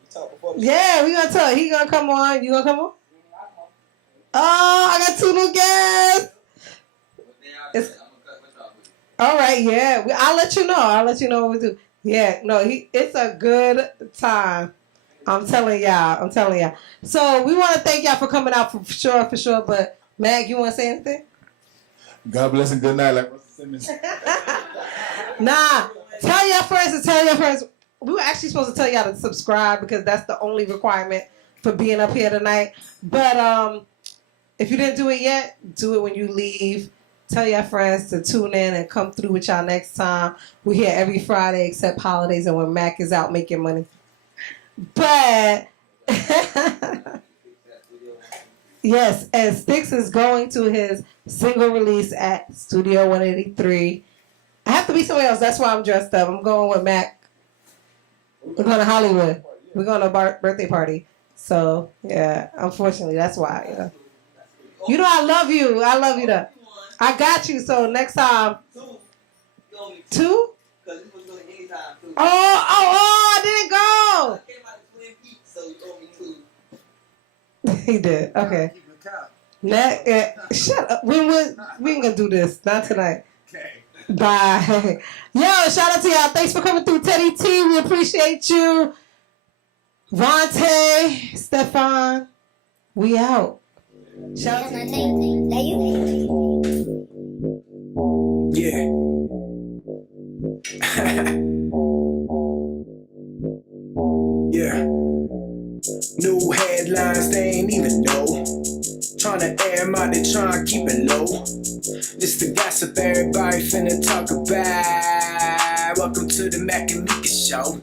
Yeah, we gonna talk. He gonna come on. You gonna come on? Oh, I got 2 new guests. All right, yeah. I'll let you know. What we do. Yeah, no, it's a good time. I'm telling y'all. So we want to thank y'all for coming out for sure. But Mag, you want to say anything? God bless and good night, like Russell Simmons. Nah, tell your friends. We were actually supposed to tell y'all to subscribe because that's the only requirement for being up here tonight. But if you didn't do it yet, do it when you leave. Tell your friends to tune in and come through with y'all next time. We're here every Friday except holidays and when Mac is out making money. But yes, and Sticks is going to his single release at Studio 183. I have to be somewhere else. That's why I'm dressed up. I'm going with Mac. We're going to Hollywood. We're going to a birthday party. So, yeah, unfortunately, that's why. You know I love you. I love you, though. I got you. So, next time. 2? Oh, I didn't go. He did. Okay. Shut up. We ain't going to do this. Not tonight. Bye. Yo, shout out to y'all. Thanks for coming through, Teddy T. We appreciate you. Vontae, Stefan, we out. Shout out to Yeah. Yeah. New headlines, they ain't even know. Tryna air 'em out, they tryna keep it low. This the gossip everybody finna talk about. Welcome to the Mac and Meeka show.